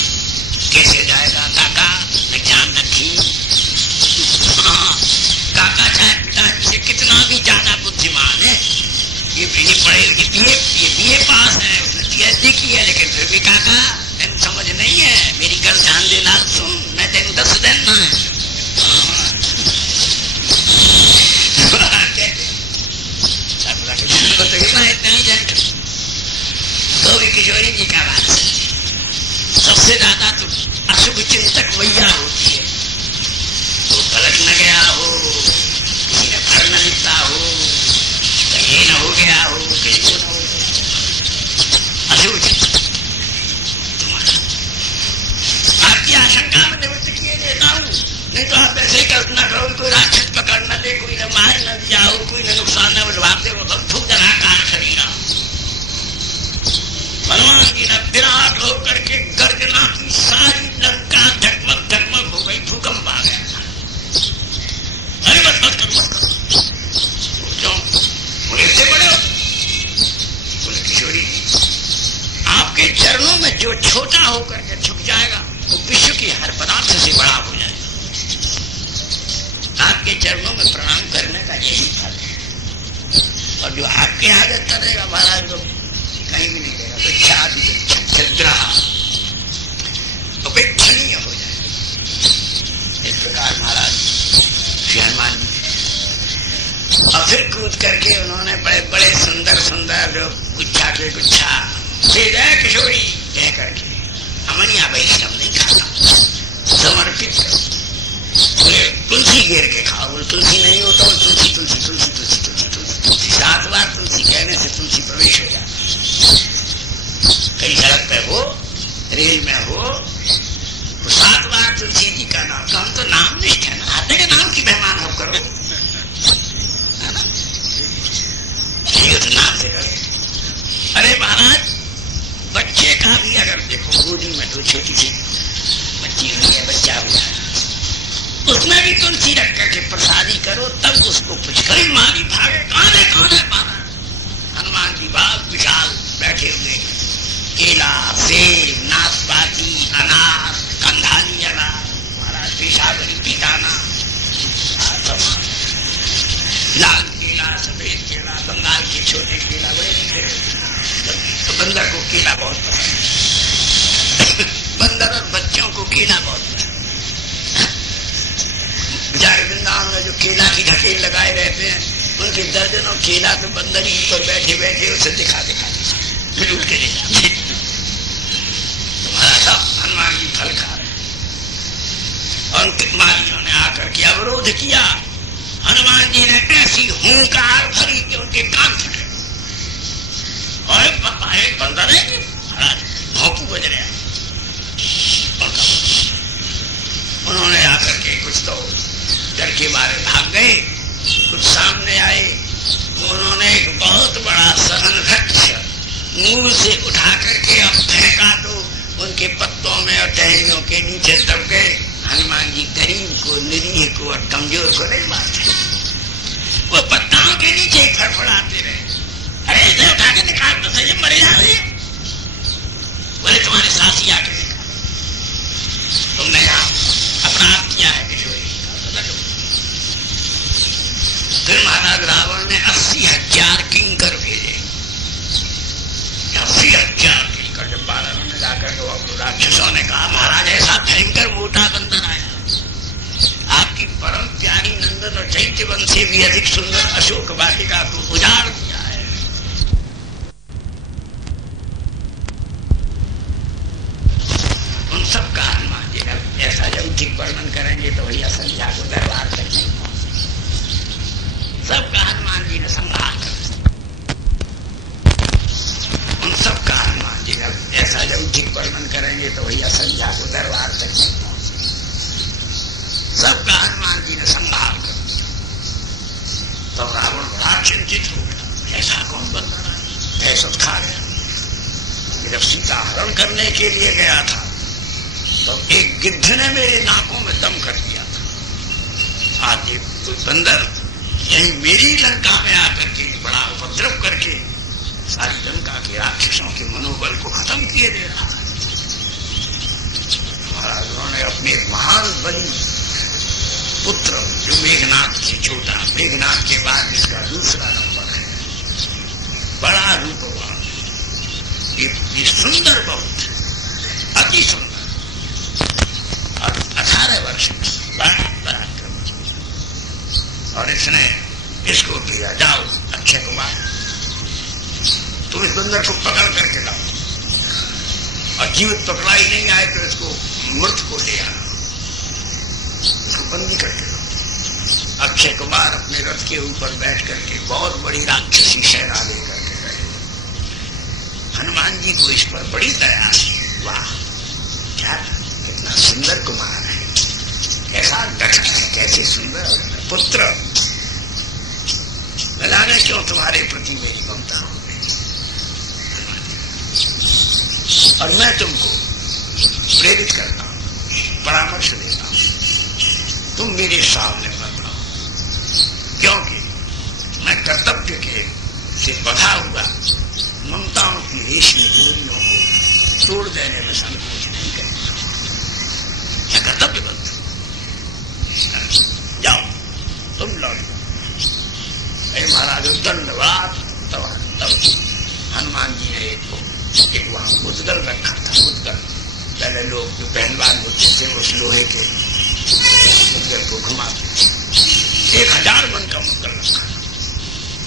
कैसे जाएगा? काका मैं ध्यान रखी, काका चाहे पिताजी से कितना भी ज्यादा बुद्धिमान है, ये बीए पास है, उसने पीएचडी की है, लेकिन फिर भी काका तेन समझ नहीं है, मेरी गल ध्यान देना सुन, मैं तेन दस देना है। तो भी किशोरी जी का बात है, सबसे ज्यादा तो अशुभ चिंतक मैया होती है। तो पलट न गया हो, किसी ने फर न लिखता हो, कहीं न हो गया हो, कहीं वो न हो गया, अशुभ चिंतक तुम्हारा। आपकी आशंका में निवृत्त किए देता हूँ, नहीं तो आप ऐसे ही कल्पना करो, कोई राक्षस पकड़ न ले, कोई न मार न दिया हो, कोई न नुकसान न भाग दे, वो तो ठुक जरा कार खरीदा। हनुमान जी ने विराट होकर के गर्जना की, सारी लंका धकमक धकमक हो गई, भूकंप आ गया। अरे मत करो, बोले इतने बड़े हो? बोले किशोरी आपके चरणों में जो छोटा होकर के झुक जाएगा वो विश्व की हर पदार्थ से बड़ा हो जाएगा। आपके चरणों में प्रणाम करने का यही फल है, और जो आपके आगे करेगा महाराज तो कहीं भी नहीं रहेगा, उपेक्षणीय हो जाए। इस प्रकार महाराज श्री हनुमान जी और फिर कूद करके उन्होंने बड़े बड़े सुंदर सुंदर जो गुच्छा के गुच्छा दे जाए किशोरी कह करके, अमनिया वैष्णव नहीं खाता, समर्पित करो, तुलसी घेर के खाओ। बोल तुलसी नहीं होता, तुलसी तुलसी तुलसी तुलसी तुलसी तुलसी तुलसी 7 बार तुलसी कहने से तुलसी प्रवेश हो जाता। कहीं सड़क पे हो, रेल में हो, तो 7 बार तुलसी जी का नाम, तो हम तो नाम नहीं कहना, आते के नाम की मेहमान हो करो, है ना? ये तो नाम से करो। अरे महाराज बच्चे का भी अगर देखो, गोदी में तो छोटी सी बच्ची हुई है, बच्चा हुआ है, उसमें भी तुलसी रख करके प्रसादी करो, तब उसको कुछ करी मारी भागे, कौन है महाराज? हनुमान जी बाग विशाल बैठे हुए, केला, सेब, नाशपाती, अनार, कंधाली अनार, महाराज पेशावरी पीताना, लाल केला, सफेद केला, बंगाल के छोटे केला, बड़े दिखे। तो बंदर को केला बहुत पसंद, बंदर और बच्चों को केला बहुत पसंद। बेचारे वृंदावन में जो केला की ढकेल लगाए रहते हैं, उनके दर्जनों केला तो बंदर ही पर बैठे बैठे उसे दिखा फिर उठ के ले जाते। तुम्हारा सब हनुमान जी फल खा रहे, और मालियों ने आकर के अवरोध किया। हनुमान जी ने ऐसी हुंकार भरी कि उनके कान फटे, और एक बंदर है महाराज भौंकू बज रहा, के बारे भाग गए। कुछ सामने आए, उन्होंने एक बहुत बड़ा सहन वृक्ष मुंह से उठा करके अब फेंका तो उनके पत्तों में और टहनियों के नीचे दब गए। हनुमान जी गरीब को, निरीह को और कमजोर को नहीं मारते, वो पत्ताओं के नीचे फड़फड़ाते रहे। अरे इसे उठा के निकाल तो सही, मरे जा रही है। बोले तुम्हारे साथी आके देखा, तुमने यहाँ अपराध किया है किशोरी। फिर महाराज रावण ने 80,000 किंकर भेजे। 80,000 किंकर जब बारह ने जाकर तो राक्षसों ने कहा महाराज ऐसा भयंकर मोटा बंदर आया, आपकी परम प्यारी नंदन और चैत्यवन से भी अधिक सुंदर अशोक वाटिका को उजाड़ दिया है। उन सब का हनुमान जी ऐसा जब ठीक वर्णन करेंगे तो भैया संध्या को दरबार तक नहीं पहुंचे। सबका हनुमान जी ने संहार कर, उन सबका हनुमान जी ने ऐसा जब ठीक वर्णन करेंगे तो भैया संध्या को दरबार तक नहीं पहुंचे। सबका हनुमान जी ने संहार कर दिया। तो रावण बड़ा चिंतित हो गया, ऐसा कौन बंदर है, दहशत खा गया। जब सीता हरण करने के लिए गया था तो एक गिद्ध ने मेरे नाकों में दम कर दिया था। आज ये कोई बंदर यही मेरी लंका में आकर के बड़ा उपद्रव करके सारी लंका के राक्षसों के मनोबल को खत्म किए दे रहा है। महाराज उन्होंने अपने महान बलि पुत्र जो मेघनाथ से छोटा, मेघनाथ के बाद इसका दूसरा नंबर है, बड़ा रूपवान, ये सुंदर बहुत, अति सुंदर और 18 वर्ष बड़ा पराक्रम, और इसने इसको दिया जाओ अक्षय कुमार तुम इस बंदर को पकड़ करके लाओ, और जीवित पकड़ा ही नहीं आए तो इसको मृत को ले आना, इसको बंदी करके लाओ। अक्षय कुमार अपने रथ के ऊपर बैठ करके बहुत बड़ी राक्षसी सेना लेकर के गए। हनुमान जी को इस पर बड़ी दया थी। वाह क्या कितना सुंदर कुमार है, कैसा डटा है, कैसे सुंदर पुत्र, जाने क्यों तुम्हारे प्रति मेरी ममता हो गई। और मैं तुमको प्रेरित करता हूं, परामर्श देता हूं, तुम मेरे सामने मत आओ, क्योंकि मैं कर्तव्य के से बंधा हुआ ममताओं की रेशमी डोरियों को तोड़ देने में संकोच नहीं करता। मैं कर्तव्य बंध, जाओ तुम लौट। महाराज दंडवाद। तब हनुमान जी ने एक वहां मुद्गल रखा था। मुद्गल पहले लोग जो पहलवान होते थे उस लोहे के मुद्गल को घुमाते, 1000 मन का मुद्गल रखा,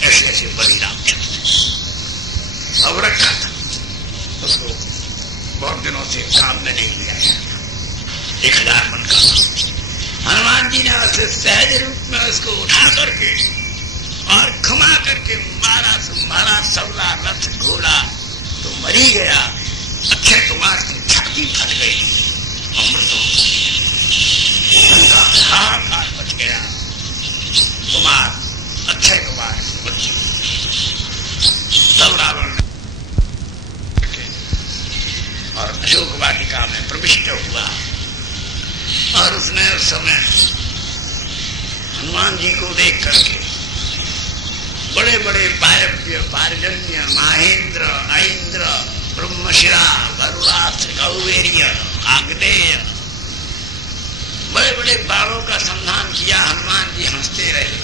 ऐसे ऐसे बड़ी राक्षस अब रखा था। उसको बहुत दिनों से काम में नहीं लिया गया था। 1000 मन का हनुमान जी ने उसे सहज रूप में उसको उठा करके और घुमा करके मारा सबला रथ घोड़ा तो मरी गया। अक्षय कुमार की छाती फट गई, अमृत उनका हाहाकार बच गया। अक्षय कुमार की बची। तब रावण और अशोक वाटिका में प्रविष्ट हुआ, और उसने उस समय हनुमान जी को देख करके बड़े बड़े पारव्य, पारजन्य, माहेंद्र, ऐन्द्र, ब्रह्मशिरा, वरुणास्त्र, कौवेर्य, आग्नेय, बड़े बड़े बाणों का संधान किया। हनुमान जी हंसते रहे,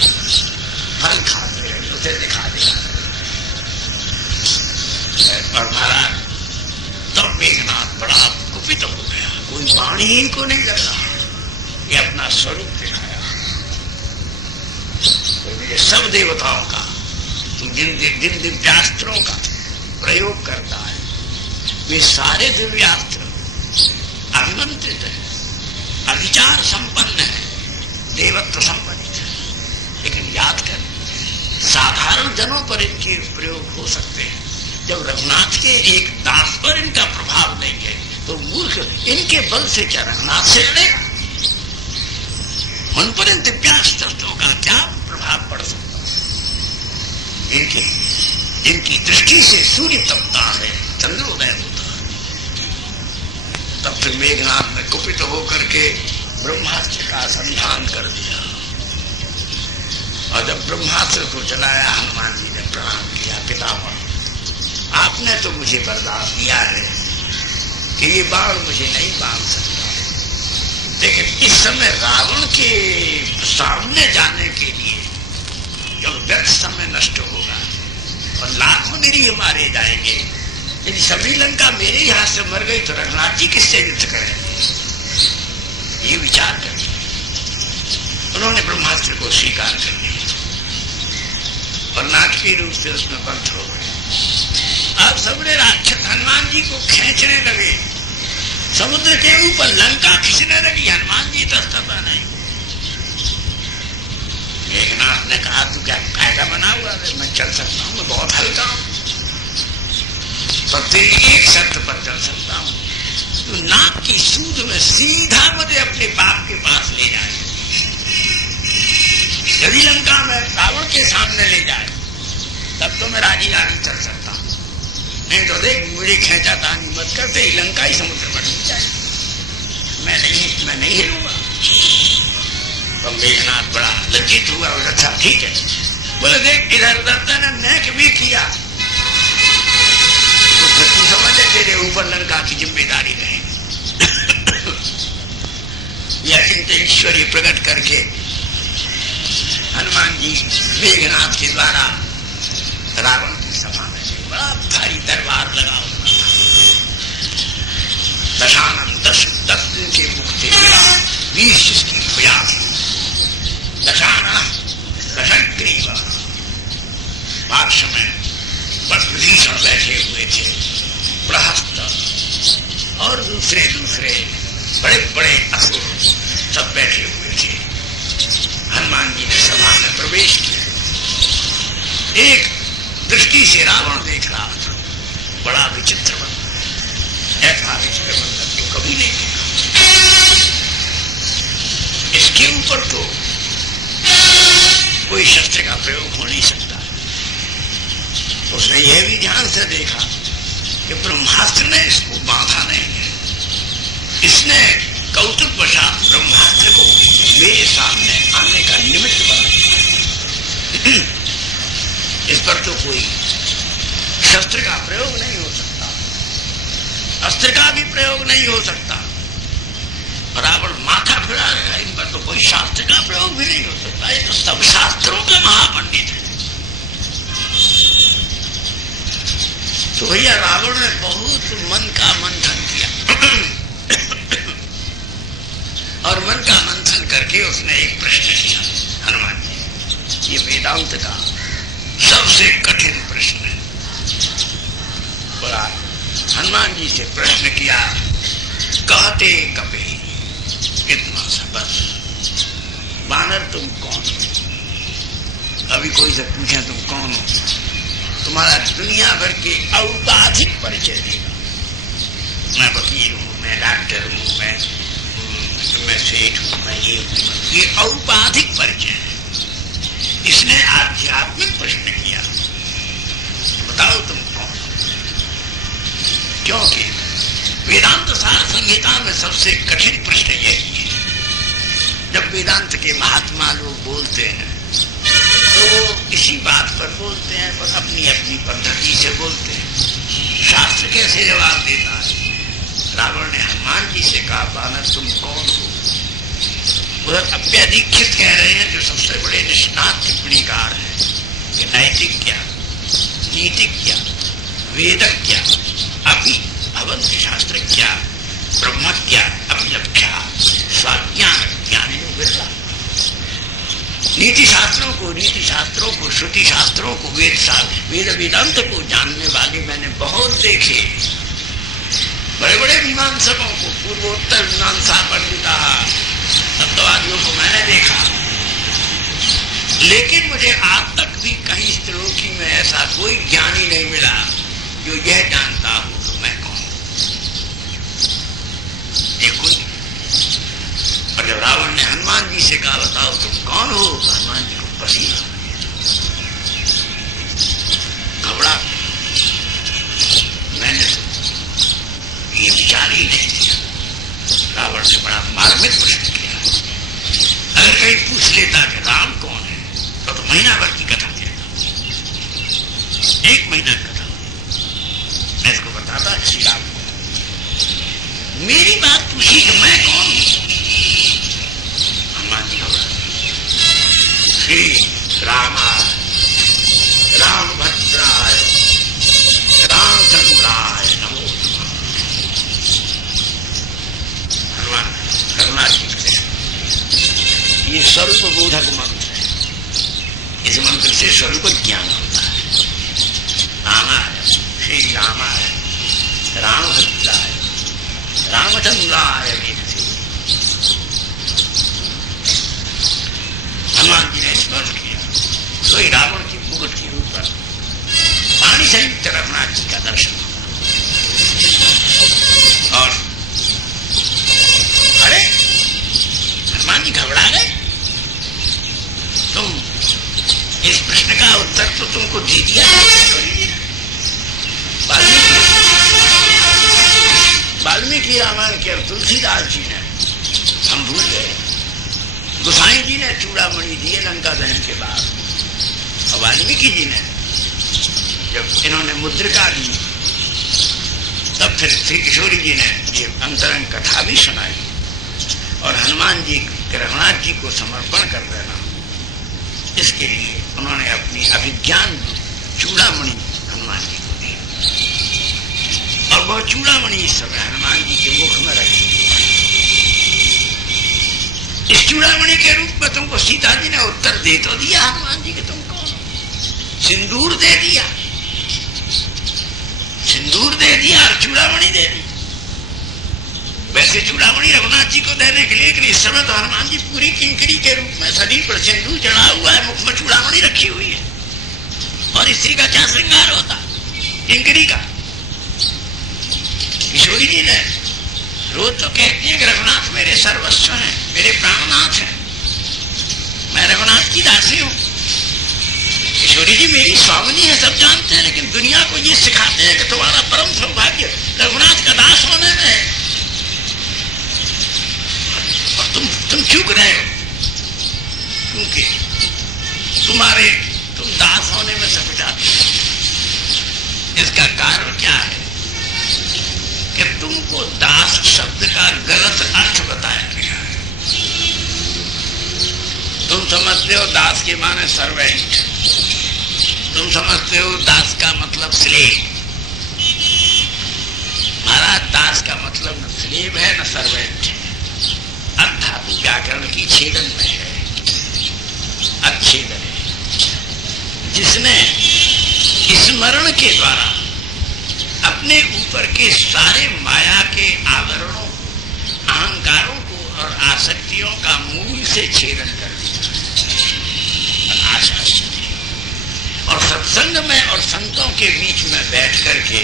फल खाते रहे, उसे दिखा दिया। और महाराज तब मेघनाथ बड़ा कुपित हो गया, कोई वाणी ही को नहीं लगा, ये अपना स्वरूप दिखाया। तो ये सब देवताओं का जिन दिव्यास्त्रों का प्रयोग करता है, वे सारे दिव्यास्त्र अभिमंत्रित है, अधिचार संपन्न है, देवत्व संपन्नित है। लेकिन याद कर, साधारण जनों पर इनके प्रयोग हो सकते हैं। जब रघुनाथ के एक दास पर इनका प्रभाव नहीं है तो मूर्ख इनके बल से क्या रघुनाथ से लड़ेगा। उन पर इन दिव्यास्त्रों का क्या प्रभाव पड़ सकता? इनकी दृष्टि से सूर्य तपता है, चंद्रोदय होता है। तब फिर मेघनाथ ने कुपित होकर के ब्रह्मास्त्र का संधान कर दिया, और जब ब्रह्मास्त्र को चलाया हनुमान जी ने प्रणाम किया, पितामह आपने तो मुझे वरदान दिया है कि ये बाण मुझे नहीं बांध सकता, लेकिन इस समय रावण के सामने जाने के लिए जब व्यर्थ समय नष्ट होगा और लाखों निरीह मारे जाएंगे, यदि सभी लंका मेरे ही हाथ से मर गई तो रघुनाथ जी किससे युद्ध करेंगे? ये विचार करिए। उन्होंने ब्रह्मास्त्र को स्वीकार कर लिया और नाटकीय रूप से उसमें बंद हो गए। अब सबने राक्षस हनुमान जी को खींचने लगे, समुद्र के ऊपर लंका खींचने लगी, हनुमान जी तस्तता नहीं। मेघनाथ ने कहा तू क्या कायदा बना हुआ है? मैं चल सकता हूँ, मैं बहुत हल्का हूँ, पर तेरी एक शर्त पर चल सकता हूँ, तू नाक की सूद में सीधा मुझे अपने बाप के पास ले जाए। यदि लंका में रावण के सामने ले जाए तब तो मैं राजी राजी चल सकता हूँ, नहीं तो देख मुझे खींचा तानी मत करते ही लंका ही समुद्र में डूब जाए, मैं नहीं हिलूंगा। तो मेघनाथ बड़ा लज्जित हुआ, अच्छा ठीक है। बोले देख इधर उधर ने नेक भी किया तो फिर तू समझे तेरे ऊपर लंका की जिम्मेदारी रहेगी। यह चिंता ईश्वरी प्रकट करके हनुमान जी मेघनाथ के द्वारा रावण की सभा में बड़ा भारी दरबार लगा हुआ था। दशानन 10 दिन के मुक्ति 20 जिसकी भुजा थी, दशानन दशग्रीव पार्श्व में विभीषण बैठे हुए थे, प्रहस्त और दूसरे बड़े बड़े असुर सब बैठे हुए थे। हनुमान जी ने सभा में प्रवेश किया। एक दृष्टि से रावण देख रहा था, बड़ा विचित्र बंधन, ऐसा विचित्र बंधन तो कभी नहीं देखा। इसके ऊपर तो कोई शस्त्र का प्रयोग हो नहीं सकता। उसने यह भी ध्यान से देखा कि ब्रह्मास्त्र ने इसको बांधा नहीं है, इसने कौतुकवशात ब्रह्मास्त्र को मेरे सामने आने का निमित्त बना। इस पर तो कोई शस्त्र का प्रयोग नहीं हो सकता, अस्त्र का भी प्रयोग नहीं हो सकता। रावण माथा फिरा रहा है, इन पर तो कोई शास्त्र का प्रयोग भी नहीं हो सकता, ये तो सब शास्त्रों के महापंडित है। तो भैया रावण ने बहुत मन का मंथन किया और मन का मंथन करके उसने एक प्रश्न किया, हनुमान जी ये वेदांत का सबसे कठिन प्रश्न है। बोला हनुमान जी से प्रश्न किया, कहते कपे इतना सा बस, वानर तुम कौन हो? अभी कोई से पूछे तुम कौन हो, तुम्हारा दुनिया भर के औपाधिक परिचय देगा। मैं वकील हूँ, मैं डॉक्टर हूँ, मैं सेठ हूँ, मैं ये औपाधिक परिचय है। इसने आध्यात्मिक प्रश्न किया, बताओ तुम कौन हो? क्योंकि वेदांत सार संहिता में सबसे कठिन प्रश्न यही है। जब वेदांत के महात्मा लोग बोलते हैं तो वो इसी बात पर बोलते हैं, पर अपनी अपनी पद्धति से बोलते हैं। शास्त्र कैसे जवाब देता है? रावण ने हनुमान जी से कहा, वानर तुम कौन हो? उधर अप्यादीक्षित कह रहे हैं, जो सबसे बड़े निष्णात टिप्पणीकार हैं, कि नैतिक क्या, नीतिक क्या, वेदक क्या, अभी भवंत शास्त्र क्या, ब्रह्म क्या, अभिलक्षा स्वाज्ञान ज्ञानी बिरला। नीति शास्त्रों को, श्रुति शास्त्रों को, वेद वेदांत को जानने वाले मैंने बहुत देखे। बड़े बड़े मीमांसकों को, पूर्वोत्तर मीमांसा पंडिता तत्ववादियों को मैंने देखा, लेकिन मुझे आज तक भी कहीं स्त्रोकी में ऐसा कोई ज्ञानी नहीं मिला जो यह जानता हो तो मैं कौन। और जब रावण ने हनुमान जी से कहा, गाली ही नहीं दिया। रावण से बड़ा मार्मिक प्रश्न किया। अगर कहीं पूछ लेता कि राम कौन है तो महीना भर की कथा देता, 1 महीना की कथा मैं इसको बताता श्री राम को। मेरी बात पूछी कि मैं कौन हूं। हनुमान जी घबरा, श्री रामाय रामभद्राय रामचंद्राय नमो नमः। हनुमान करुणा की ये स्वरूप बोधक मंत्र है। इस मंत्र से स्वरूप ज्ञान होता है। रामाय श्री रामाय रामभद्राय रामचंद्राय वेदसे। हनुमान जी ने स्मरण किया तो रावण की मुकुट के ऊपर पानी सहित रघुनाथ जी का दर्शन हुआ। और अरे हनुमान जी घबरा गए। तुम इस प्रश्न का उत्तर तो तुमको दे दिया। वाल्मीकि रामायण के तुलसीदास जी ने, हम भूल गए, गोसाई जी ने चूड़ामणि दिए लंका दहन के बाद, और वाल्मीकि जी ने जब इन्होंने मुद्रिका दी तब फिर श्री किशोरी जी ने ये अंतरंग कथा भी सुनाई। और हनुमान जी रघुनाथ जी को समर्पण कर देना, इसके लिए उन्होंने अपनी अभिज्ञान चूड़ामणि हनुमान जी को दी। और वह चूड़ामणि इस समय हनुमान जी के मुख में रखी। इस चूड़ामणि के रूप में तुमको सीता जी ने उत्तर दे तो दिया हनुमान जी के तुम कौन। सिंदूर दे दिया, सिंदूर दे दिया और चूड़ामणि दे दी। वैसे चूड़ामणि रघुनाथ जी को देने के लिए, लेकिन इस समय तो हनुमान जी पूरी किंकरी के रूप में शरीर पर सिंदूर चढ़ा हुआ है, मुख में चूड़ामणि रखी हुई है। और स्त्री का क्या श्रृंगार होता किंकरी का। किशोरी जी ने रोज तो कहती है कि रघुनाथ मेरे सर्वस्व हैं, मेरे प्राणनाथ हैं, मैं रघुनाथ की दासी हूं। किशोरी जी मेरी स्वामिनी है, सब जानते हैं, लेकिन दुनिया को ये सिखाते हैं कि तुम्हारा परम सौभाग्य रघुनाथ का दास होने में है। और तुम चूक रहे हो, क्योंकि तुम दास होने में सब जाते हो। इसका कारण क्या है कि तुमको दास शब्द का गलत अर्थ बताया गया है। तुम समझते हो दास के माने सर्वेंट, तुम समझते हो दास का मतलब स्लेव। महाराज दास का मतलब न स्लेव है न सर्वेंट है। अधातु व्याकरण की छेदन में है, अच्छेदन है। जिसने स्मरण के द्वारा अपने ऊपर के सारे माया के आवरणों, अहंकारों को और आसक्तियों का मूल से छेदन कर दिया। और सत्संग में और संतों के बीच में बैठ करके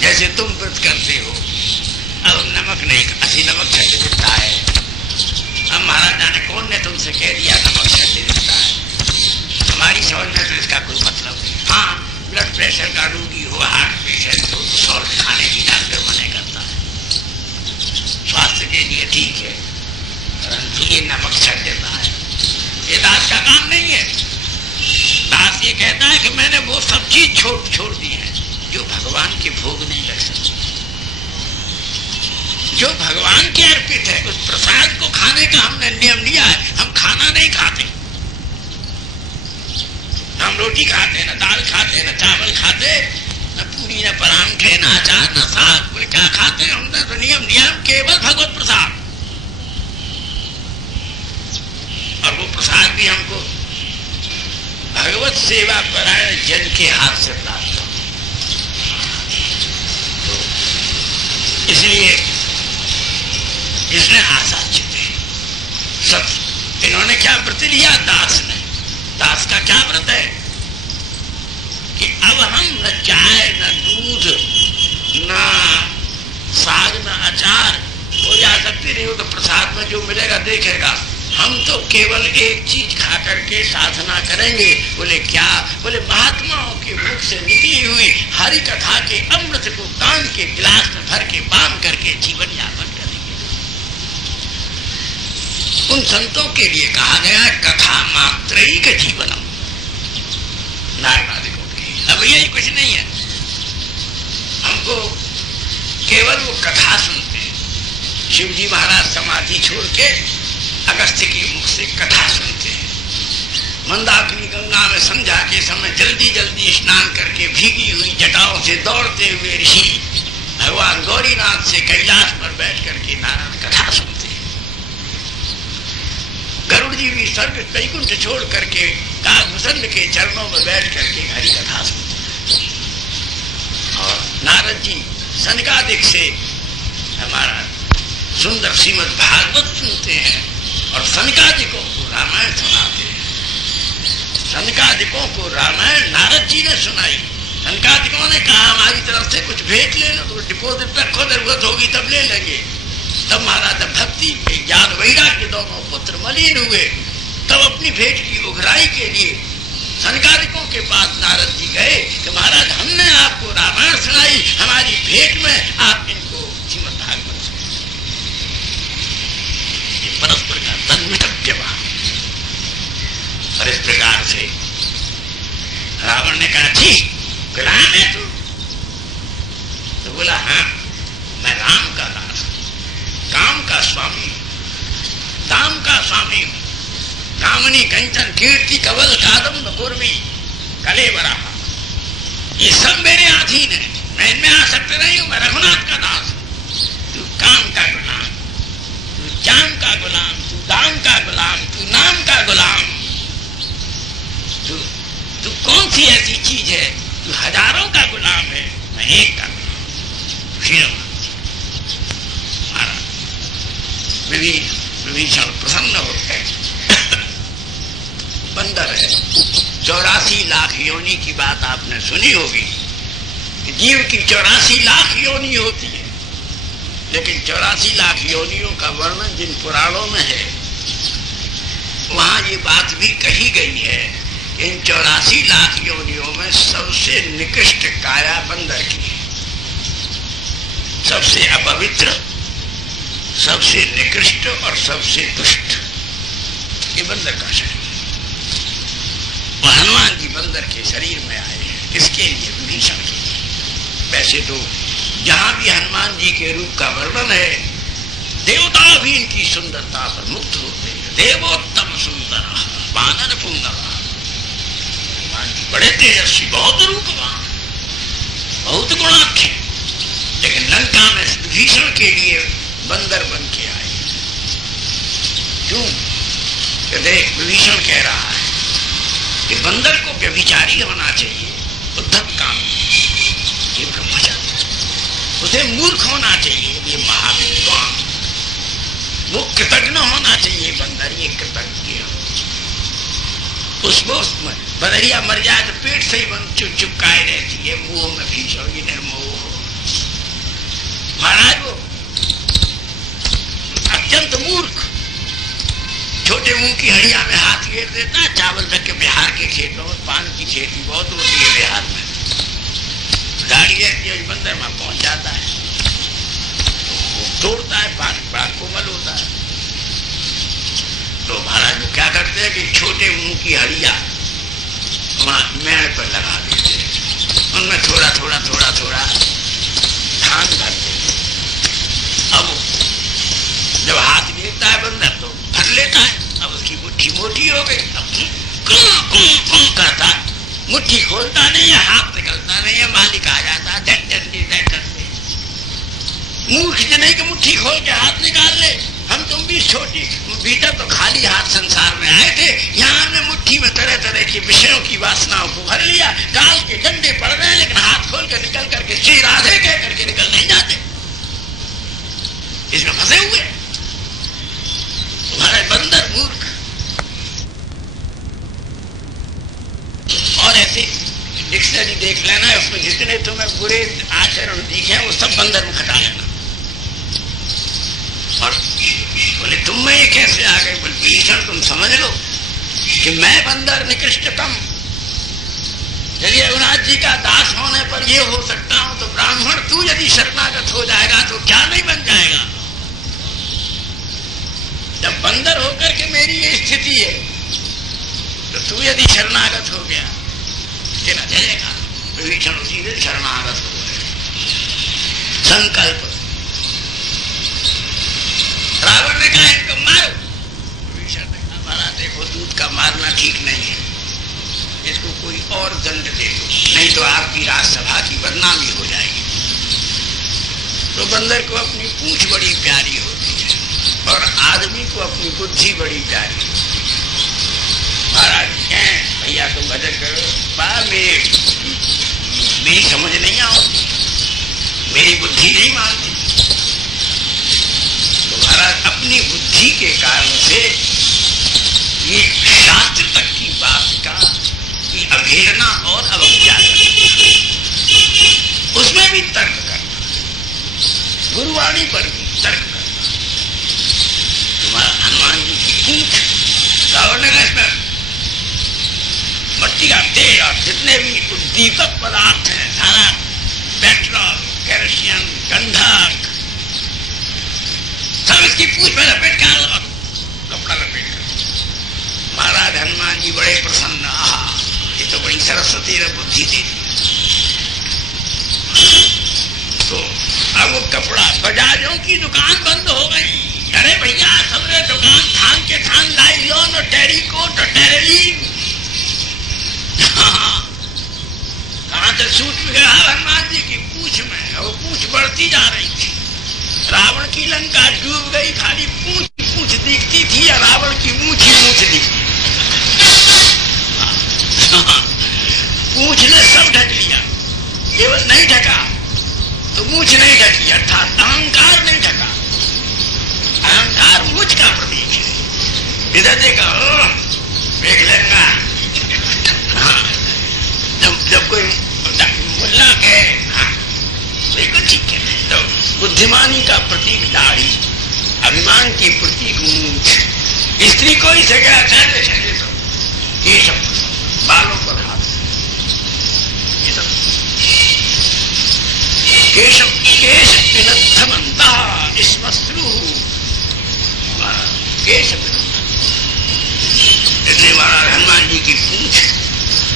जैसे तुम व्रत करते हो, अब नमक नहीं, असली नमक छट देता है। अब महाराज जाने कौन ने तुमसे कह दिया नमक छट देता है। हमारी समझ में तो इसका कोई मतलब नहीं। हाँ, ब्लड प्रेशर का रोगी हो, हार्ट पेशेंट हो, तो सॉल्ट खाने की डॉक्टर मना करता है, स्वास्थ्य के लिए ठीक है, परंतु ये नमक छट देता है, ये दास का काम नहीं है। दास ये कहता है कि मैंने वो सब चीज छोड़ दी है जो भगवान के भोग नहीं लग सकती, जो भगवान के अर्पित है। उस प्रसाद को खाने का हमने नियम लिया है। हम खाना नहीं खाते, हम रोटी खाते, न दाल खाते, न चावल खाते, न पूरी, न परांठे, न अचार, न साग। बोले क्या खाते? हमने तो नियम लिया केवल भगवत प्रसाद। और वो प्रसाद भी हमको भगवत सेवा परायण जन के हाथ से प्राप्त हो। तो इसलिए इसने आशा छिपी सब। इन्होंने क्या व्रत लिया? दास ने। दास का क्या व्रत है कि अब हम न चाय, न दूध, न साग, न अचार, कोई आसक्ति नहीं हो तो प्रसाद में जो मिलेगा देखेगा। हम तो केवल एक चीज खा करके साधना करेंगे। बोले क्या? बोले महात्माओं के मुख से निकली हुई हरि कथा के अमृत को कान के गिलास में भर के पान करके जीवन यापन करेंगे। उन संतों के लिए कहा गया कथा मात्र ही के जीवनम, नारदादिकों के। अब यही कुछ नहीं है, हमको केवल वो कथा सुनते हैं। शिवजी महाराज समाधि छोड़ के अगस्त्य के मुख से कथा सुनते हैं। मंदाकिनी गंगा में संध्या के समय जल्दी जल्दी स्नान करके भीगी हुई जटाओं से दौड़ते हुए ऋषि भगवान गौरीनाथ से कैलाश पर बैठ करके नारायण कथा सुनते हैं। गरुड़ जी भी स्वर्ग वैकुंठ छोड़ करके कागभूषण के चरणों में बैठ करके हरि कथा सुनते हैं। और नारद जी सनकादिक से हमारा सुंदर श्रीमद् भागवत सुनते हैं और सनकादिकों को रामायण सुनाते हैं। सनकादिकों को रामायण नारद जी ने सुनाई। सनकादिकों ने कहा हमारी तरफ से कुछ भेंट ले लो, तो डिपोजिट रखो, जरूरत होगी तब ले लेंगे। तब महाराज भक्ति ज्ञान वैराग्य दोनों पुत्र मलिन हुए, तब अपनी भेंट की उघराई के लिए सनकादिकों के पास नारद जी गए कि महाराज हमने आपको रामायण सुनाई, हमारी भेंट में आप इनको श्रीमद् भागवत सुनाइए। परस्पर का तन्मितव्य भाव। और इस प्रकार से रावण ने कहा ठीक गुलाम है तू? तो बोला हाँ, मैं राम का दास, काम का स्वामी, दाम का स्वामी हूं। कामनी कंचन कीर्ति कवल कादम कुर्मी कलेवरा, ये सब मेरे अधीन है, मैं इनमें आसक्त नहीं हूं। मैं रघुनाथ का दास हूं। तू काम का गुलाम, तू जान का गुलाम, तू दाम का गुलाम, तू नाम का गुलाम। तू कौन सी ऐसी चीज है? तू हजारों का गुलाम है, मैं एक का गुलाम। विभीषण प्रसन्न हो गए। बंदर है, 84 लाख योनि की बात आपने सुनी होगी कि जीव की 84 लाख योनि होती है, लेकिन 84 लाख योनियों का वर्णन जिन पुराणों में है वहां ये बात भी कही गई है। इन 84 लाख योनियों में सबसे निकृष्ट काया बंदर की है, सबसे अपवित्र, सबसे निकृष्ट और सबसे दुष्ट ये बंदर का शरीर। हनुमान जी बंदर के शरीर में आए हैं, किसके लिए? विभीषण के लिए। वैसे तो जहां भी हनुमान जी के रूप का वर्णन है, देवता भी इनकी सुंदरता पर मुक्त होते हैं। देवोत्तम सुंदर वानर पुंगव, बड़े तेजस्वी, बहुत रूपवान, बहुत गुणाख्य, लेकिन लंका में विभीषण के लिए बंदर बन के आए। क्यों? देख विभीषण कह रहा है कि बंदर को व्यभिचारी होना चाहिए, उद्धत काम, ये ब्रह्मचारी, उसे मूर्ख होना चाहिए, ये महाविद्वान, वो कृतज्ञ होना चाहिए, बंदर ये कृतज्ञ। उसको बदरिया मर जाए तो पेट से ही चुपकाए रहती है, मुंह में भीषण, ये निर्मोह महाराज, वो अत्यंत मूर्ख, छोटे मुंह की हड़िया में हाथ घेर देता है। चावल रख के बिहार के खेतों में, पान की खेती बहुत होती है बिहार में, गाड़ी बंदर में पहुंच जाता है, तोड़ता है, पान बड़ा कोमल होता है। तो महाराज वो क्या करते हैं कि छोटे मुंह की हड़िया वहां मेड़ पर लगा देते हैं, उनमें थोड़ा थोड़ा थोड़ा थोड़ा धान भरते हैं। अब जब हाथ गिरता है बंदर तो भर लेता है, अब उसकी मुट्ठी मोटी हो गई, अब करता है, मुट्ठी खोलता नहीं है, हाथ निकलता नहीं है, मालिक आ जाता है मूर्ख नहीं कि मुट्ठी खोल के हाथ निकाल ले। हम तुम भी छोटी भीतर तो खाली हाथ संसार में आए थे, यहाँ हमने मुट्ठी में तरह तरह के विषयों की वासनाओं को भर लिया, काल के डंडे पड़ रहे हैं, लेकिन हाथ खोल कर निकल करके श्री राधे कह करके निकल नहीं जाते, इसमें फंसे हुए तुम्हारे बंदर मूर्ख। और ऐसे डिक्शनरी देख लेना, उसमें जितने तुम्हें बुरे आचरण दिखे वो सब बंदर में खटा लेना। और बोले तुम में ये कैसे आ गए? बोले विभीषण तुम समझ लो कि मैं बंदर निकृष्टतम, यदि रघुनाथ जी का दास होने पर ये हो सकता हूं, तो ब्राह्मण तू यदि शरणागत हो जाएगा तो क्या नहीं बन जाएगा। जब बंदर होकर के मेरी ये स्थिति है, तो तू यदि शरणागत हो गया तेरा चलेगा। विभीषण उसी दिन शरणागत हो गए। संकल्प, रावण ने कहा इनको मारो। विभीषण ने कहा महाराज देखो, दूध का मारना ठीक नहीं है, इसको कोई और दंड दे दो, नहीं तो आपकी राजसभा की बदनामी हो जाएगी। तो बंदर को अपनी पूंछ बड़ी प्यारी होती है और आदमी को अपनी बुद्धि बड़ी प्यारी होती है। महाराज भैया तो भजन करो, मेरी समझ नहीं आती, मेरी बुद्धि नहीं मानती। तो महाराज अपनी बुद्धि के कारण से ये शास्त्र तक की बात का की अवहेलना और अवज्ञा करना, उसमें भी तर्क करना, गुरुवाणी पर भी तर्क करना। तुम्हारा हनुमान जी की पूंछ रावण ने इसमें मट्टी का तेल और जितने भी उद्दीपक पदार्थ हैं, सारा पेट्रोल, केरोसिन, गंधक, सब इसकी पूंछ में लपेट के और कपड़ा लपेट कर। महाराज हनुमान जी बड़े प्रसन्न, आहा ये तो बड़ी सरस्वती ने बुद्धि दे दी। तो अब वो कपड़ा, बजाजों की दुकान बंद हो गई। अरे भैया सबने दुकान थान के थान लाइलॉन और टेरिकोट और टेरेलिन, कहां से सूट में गया हनुमान जी की पूंछ में, और पूंछ बढ़ती जा रही थी। रावण की लंका डूब गई, खाली पूंछ दिखती थी या रावण की मूंछ ही मूंछ दिखती। पूंछ ने सब ढक लिया, केवल नहीं ढका तो मूंछ नहीं ढकी, अर्थात अहंकार नहीं ढका। अहंकार मूंछ का प्रतीक है। इधर देखा देख लेगा, जब कोई मुल्ला कहे बिल्कुल ठीक है, तो बुद्धिमानी का प्रतीक दाढ़ी, अभिमान की प्रतीक मूंछ। स्त्री को ही जगह चलते चले तो ये सब बालों पर हाथ, ये सब केश विनद्धमंता स्मश्रु, केश इसलिए महाराज हनुमान जी की पूंछ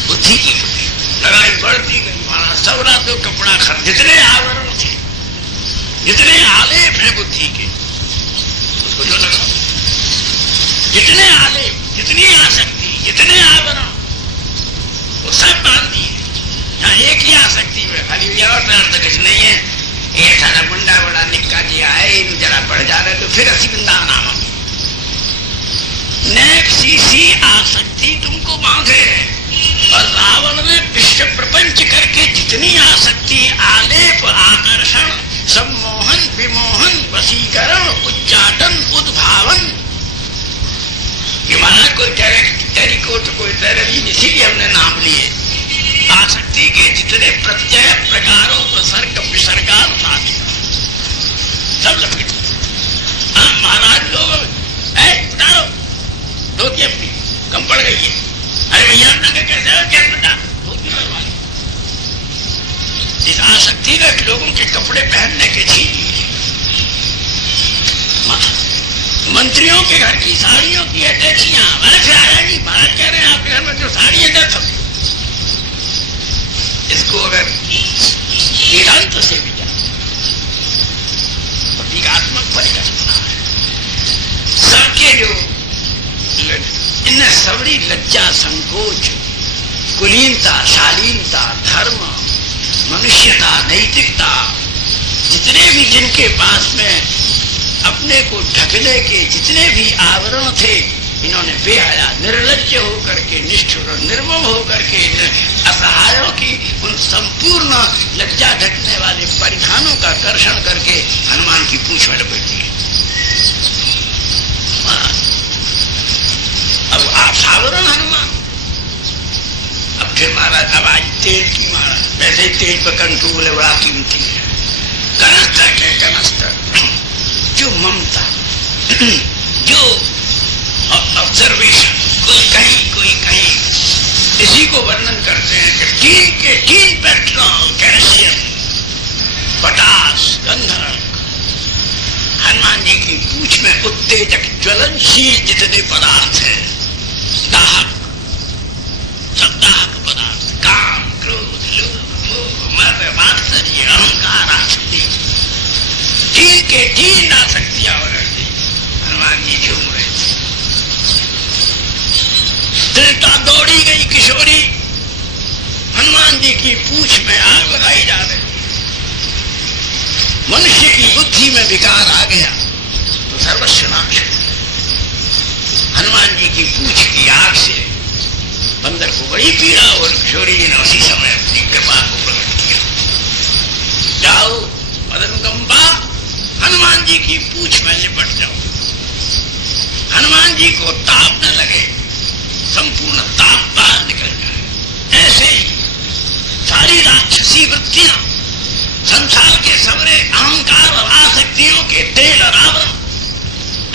बुद्धि की लगाई बढ़ती गई। महाराज सब रातों कपड़ा खर, जितने आवरण थे, जितने आलेप हैं बुद्धि के, उसको जो लगा, जितने आलेप, जितनी आसक्ति, जितने आवरण, वो सब बांध दिए। यहाँ एक ही आसक्ति में खाली और कुछ नहीं है, ये सारा मुंडा बड़ा निक्का जी आए, जरा बढ़ जा रहे तो फिर असी वृंदावन आवांगे। नेक सी आसक्ति तुमको बांधे, और रावण ने विश्व प्रपंच करके जितनी आसक्ति, आलेप, आकर्षण, सम्मोहन, विमोहन, वशीकरण, उच्चाटन, उद्भावन, ये महाराज कोई टेरिकोट, कोई टेरेलिन, इसीलिए हमने नाम लिए। आसक्ति के जितने प्रत्यय, प्रकारों, प्रसर्ग, विसर्गाल उठा दिया, सब लपेट। महाराज लोग उतारो धोती अपनी कम पड़ गई है, अरे भैया नंगे कैसे हो, क्या बता धोती करवा ली। इस आसक्ति ने लोगों के कपड़े पहनने के छीन लिए। मंत्रियों के घर की साड़ियों की अटैचियां, जी महाराज कह रहे हैं आपके घर में जो साड़ी है दर्द, इसको अगर वेदांत से भी जाए प्रतीकात्मक परिकल्पना है। सबके जो इनमें सबरी लज्जा, संकोच, कुलीनता, शालीनता, धर्म, मनुष्यता, नैतिकता, जितने भी जिनके पास में अपने को ढकने के जितने भी आवरण थे, इन्होंने बेहया, निर्लज्ज होकर के, निष्ठुर और निर्मम होकर के, असहायों की उन संपूर्ण लज्जा ढकने वाले परिधानों का कर्षण करके हनुमान की पूंछ में लपेट दिए। अब आप सावरण हनुमान। अब फिर महाराज अब आज तेल की, महाराज वैसे तेल पर कंट्रोल है, बड़ा कीमती है। कनस्तर के कनस्तर, जो ममता, जो ऑब्जर्वेशन, कोई कहीं इसी को वर्णन करते हैं कि टीन जितने पदार्थ हैं, दाहक, सब दाहक पदार्थ, काम, क्रोध, लोभ, मोह, मद, मात्सर्य, अहंकार, आसक्ति, तीन आसक्तियां हो रही थी। हनुमान जी झूम रहे थे। त्रेता दौड़ी गई किशोरी, हनुमान जी की पूंछ में आग लगाई जा रही। मनुष्य की बुद्धि में विकार आ गया तो सर्वस्व नाश। हनुमान जी की पूंछ की आग से बंदर को बड़ी पीड़ा और किशोरी जी ने उसी समय अपनी कृपा को प्रकट किया। जाओ मदनुकंपा, हनुमान जी की पूंछ में लिपट जाओ, हनुमान जी को ताप न लगे, संपूर्ण ताप बाहर निकल जाए। ऐसे ही सारी राक्षसी वृत्तियां, संसार के सबरे अहंकार और आसक्तियों के तेल और आवरण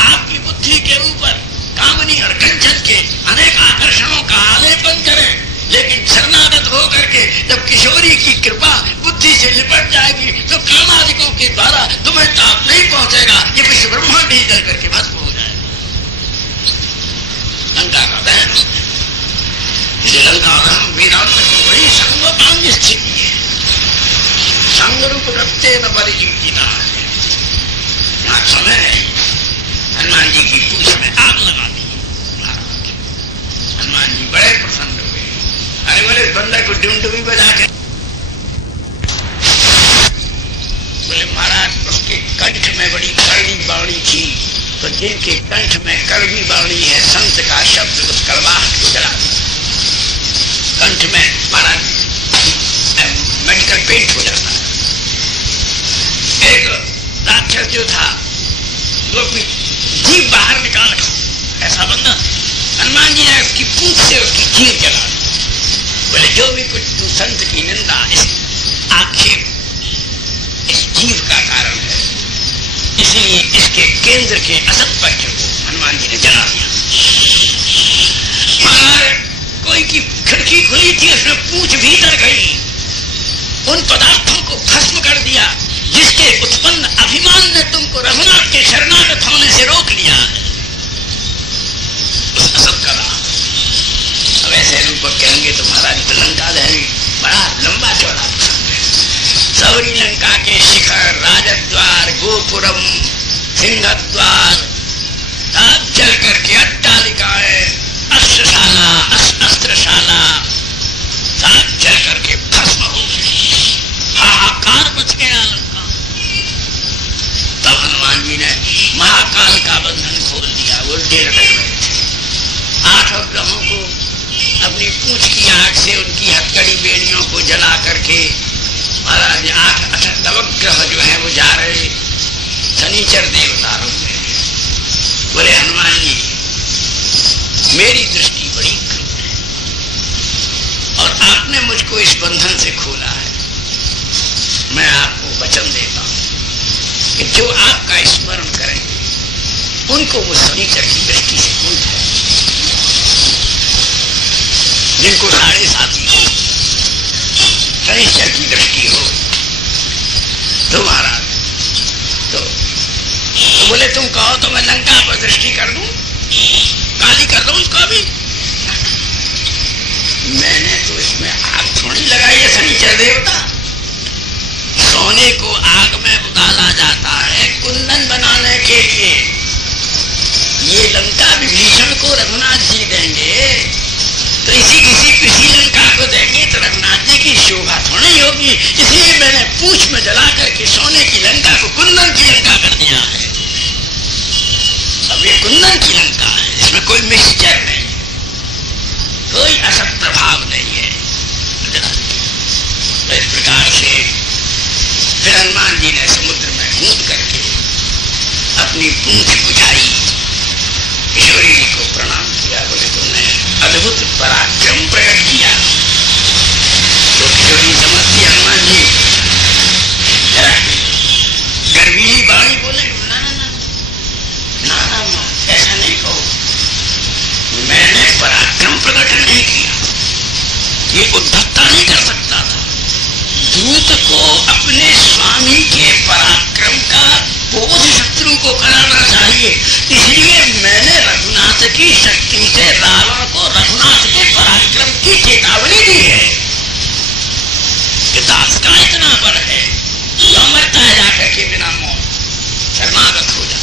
आपकी बुद्धि के ऊपर कामनी और कंचन के अनेक आकर्षणों का आलेपन करें, लेकिन शरणागत होकर के जब किशोरी की कृपा बुद्धि से लिपट जाएगी तो कामादिकों के द्वारा तुम्हें ताप नहीं पहुंचेगा। ये विश्व ब्रह्मांड ही जल करके भस्म हो जाएगा। लंका का दहन हो जाए। लंका दहन वेदांत की बड़ी संगोपांग स्थिति है। संग रूप रखते न परिचिता, यहाँ समय नहीं। हनुमान जी की पूंछ में आग लगा दी। हनुमान जी बड़े प्रसन्न हुए। अरे बोले बंदर को डुंडुबी बजा के बोले महाराज उसके कंठ में बड़ी कड़वी वाणी थी, तो जिनके कंठ में कड़वी वाणी है संत का शब्द उस कड़वाहट को जला दिया। कंठ में महाराज मेडिकल पेंट हो जाता है। एक राक्षस जो था वो जीभ बाहर निकाल रखा, ऐसा बंदा हनुमान जी ने उसकी पूंछ से उसकी जीभ जला दी। बोले जो भी कुछ तू संत की निंदा, इस आक्षेप इस जीव का कारण है, इसलिए इसके केंद्र के असत पक्ष को हनुमान जी ने जला दिया। महाराज कोई की खिड़की खुली थी, उसमें पूंछ भीतर गई, उन पदार्थों को भस्म कर दिया जिसके उत्पन्न अभिमान ने तुमको रघुनाथ के शरणागत होने से रोक लिया है। उस असत का नाम। अब ऐसे रूपक कहेंगे तो महाराज को लंका दहन बड़ा लंबा चौड़ा प्रसंग है। सौरी लंका के शिखर, राजद्वार, गोपुरम, सिंहद्वार सब जल करके अट्टालिकाएं, अस्त्रशाला, अस्त्रशाला सब जल करके भस्म हो गई। हाहाकार मच गया लंका। तब हनुमान जी ने महाकाल का बंधन खोल दिया। वो उल्टे लटक रहे थे। 8 ग्रहों को अपनी पूंछ की आग से उनकी हथकड़ी बेड़ियों को जला करके महाराज 8 नवग्रह जो है वो जा रहे शनिचर देवता रूप में। बोले हनुमान जी मेरी दृष्टि बड़ी क्रूर है और आपने मुझको इस बंधन से खोला है। मैं आपको वचन देता हूं कि जो आपका स्मरण करेंगे उनको वो शनिचर की दृष्टि से कोई है। जिनको 7.5 हो शनिचर की दृष्टि हो तो महाराज तो बोले तुम कहो तो मैं लंका पर दृष्टि कर दूं, काली कर दूं उसको भी। मैंने तो इसमें आग थोड़ी लगाई है। शनिचर देवता, सोने को आग में उतारा जाता है कुंदन बनाने के लिए। ये लंका विभीषण को रघुनाथ जी देंगे तो किसी लंका को देंगे तो रघुनाथ जी की शोभा थोड़ी होगी। इसलिए मैंने पूंछ में जला करके सोने की लंका को कुंदन की लंका कर दिया है। अब ये कुंदन की लंका है, इसमें कोई मिक्सचर नहीं, कोई असत प्रभाव नहीं है। तो इस प्रकार से फिर हनुमान जी ने समुद्र में कूद करके अपनी पूंछ बुझाई, किशोरी जी को प्रणाम किया। बोले तुमने अद्भुत पराक्रम प्रकट किया। तो किशोरी समझती हनुमान जी गर्वी बाणी बोले ना ना ना ना ना ऐसा नहीं कहो, मैंने पराक्रम प्रकट नहीं किया। ये उद्धतता नहीं कर सकता था। दूत को अपने स्वामी के पराक्रम का बोध शत्रु को कराना चाहिए, इसलिए मैंने रघुनाथ व्यास की शक्ति से रावण को रघुनाथ के पराक्रम की चेतावनी दी है कि दास का इतना बल है, जो मरता है जाकर के बिना मौत, शरणागत हो जा।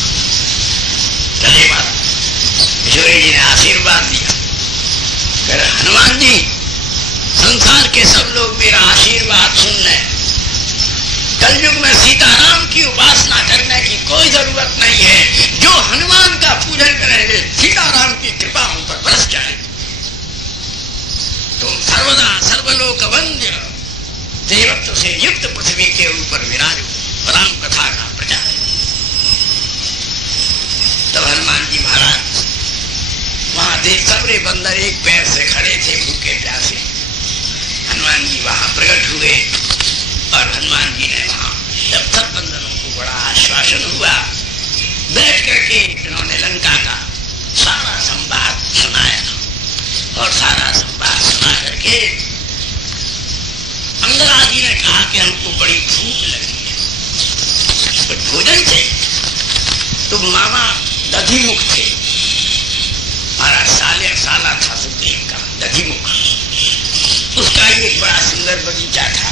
चले महाराज किशोरी जी ने आशीर्वाद दिया। फिर हनुमान जी, संसार के सब लोग मेरा आशीर्वाद सुन लें। कलयुग में सीताराम की उपासना करने की कोई जरूरत नहीं है। जो हनुमान का पूजन करेंगे, सीताराम की कृपा उन पर बरस जाएगी। तुम सर्वदा सर्वलोक वंद्य देवत्व से युक्त पृथ्वी के ऊपर विराजो, राम कथा का प्रचार। तब हनुमान जी महाराज वहां देख सबरे बंदर एक पैर से खड़े थे, भूखे प्यासे। हनुमान जी वहां प्रकट हुए और हनुमान जी ने वहां जब सब बंदरों को बड़ा आश्वासन हुआ, बैठ करके इन्होंने लंका का सारा संवाद सुनाया। और सारा संवाद सुना करके अंगदा जी ने कहा कि हमको बड़ी भूख लगी है, कुछ भोजन चाहिए। तो मामा दधिमुख थे, हमारा साला था सुग्रीव का दधिमुख। उसका एक बड़ा सुंदर बगीचा था,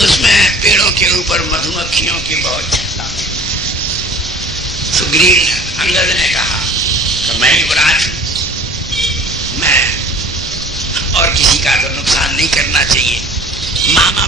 उसमें पेड़ों के ऊपर मधुमक्खियों की बहुत छत्ता थी। सुग्रीव ने, अंगद ने कहा कि मैं युवराज हूं, मैं और किसी का तो नुकसान नहीं करना चाहिए। मामा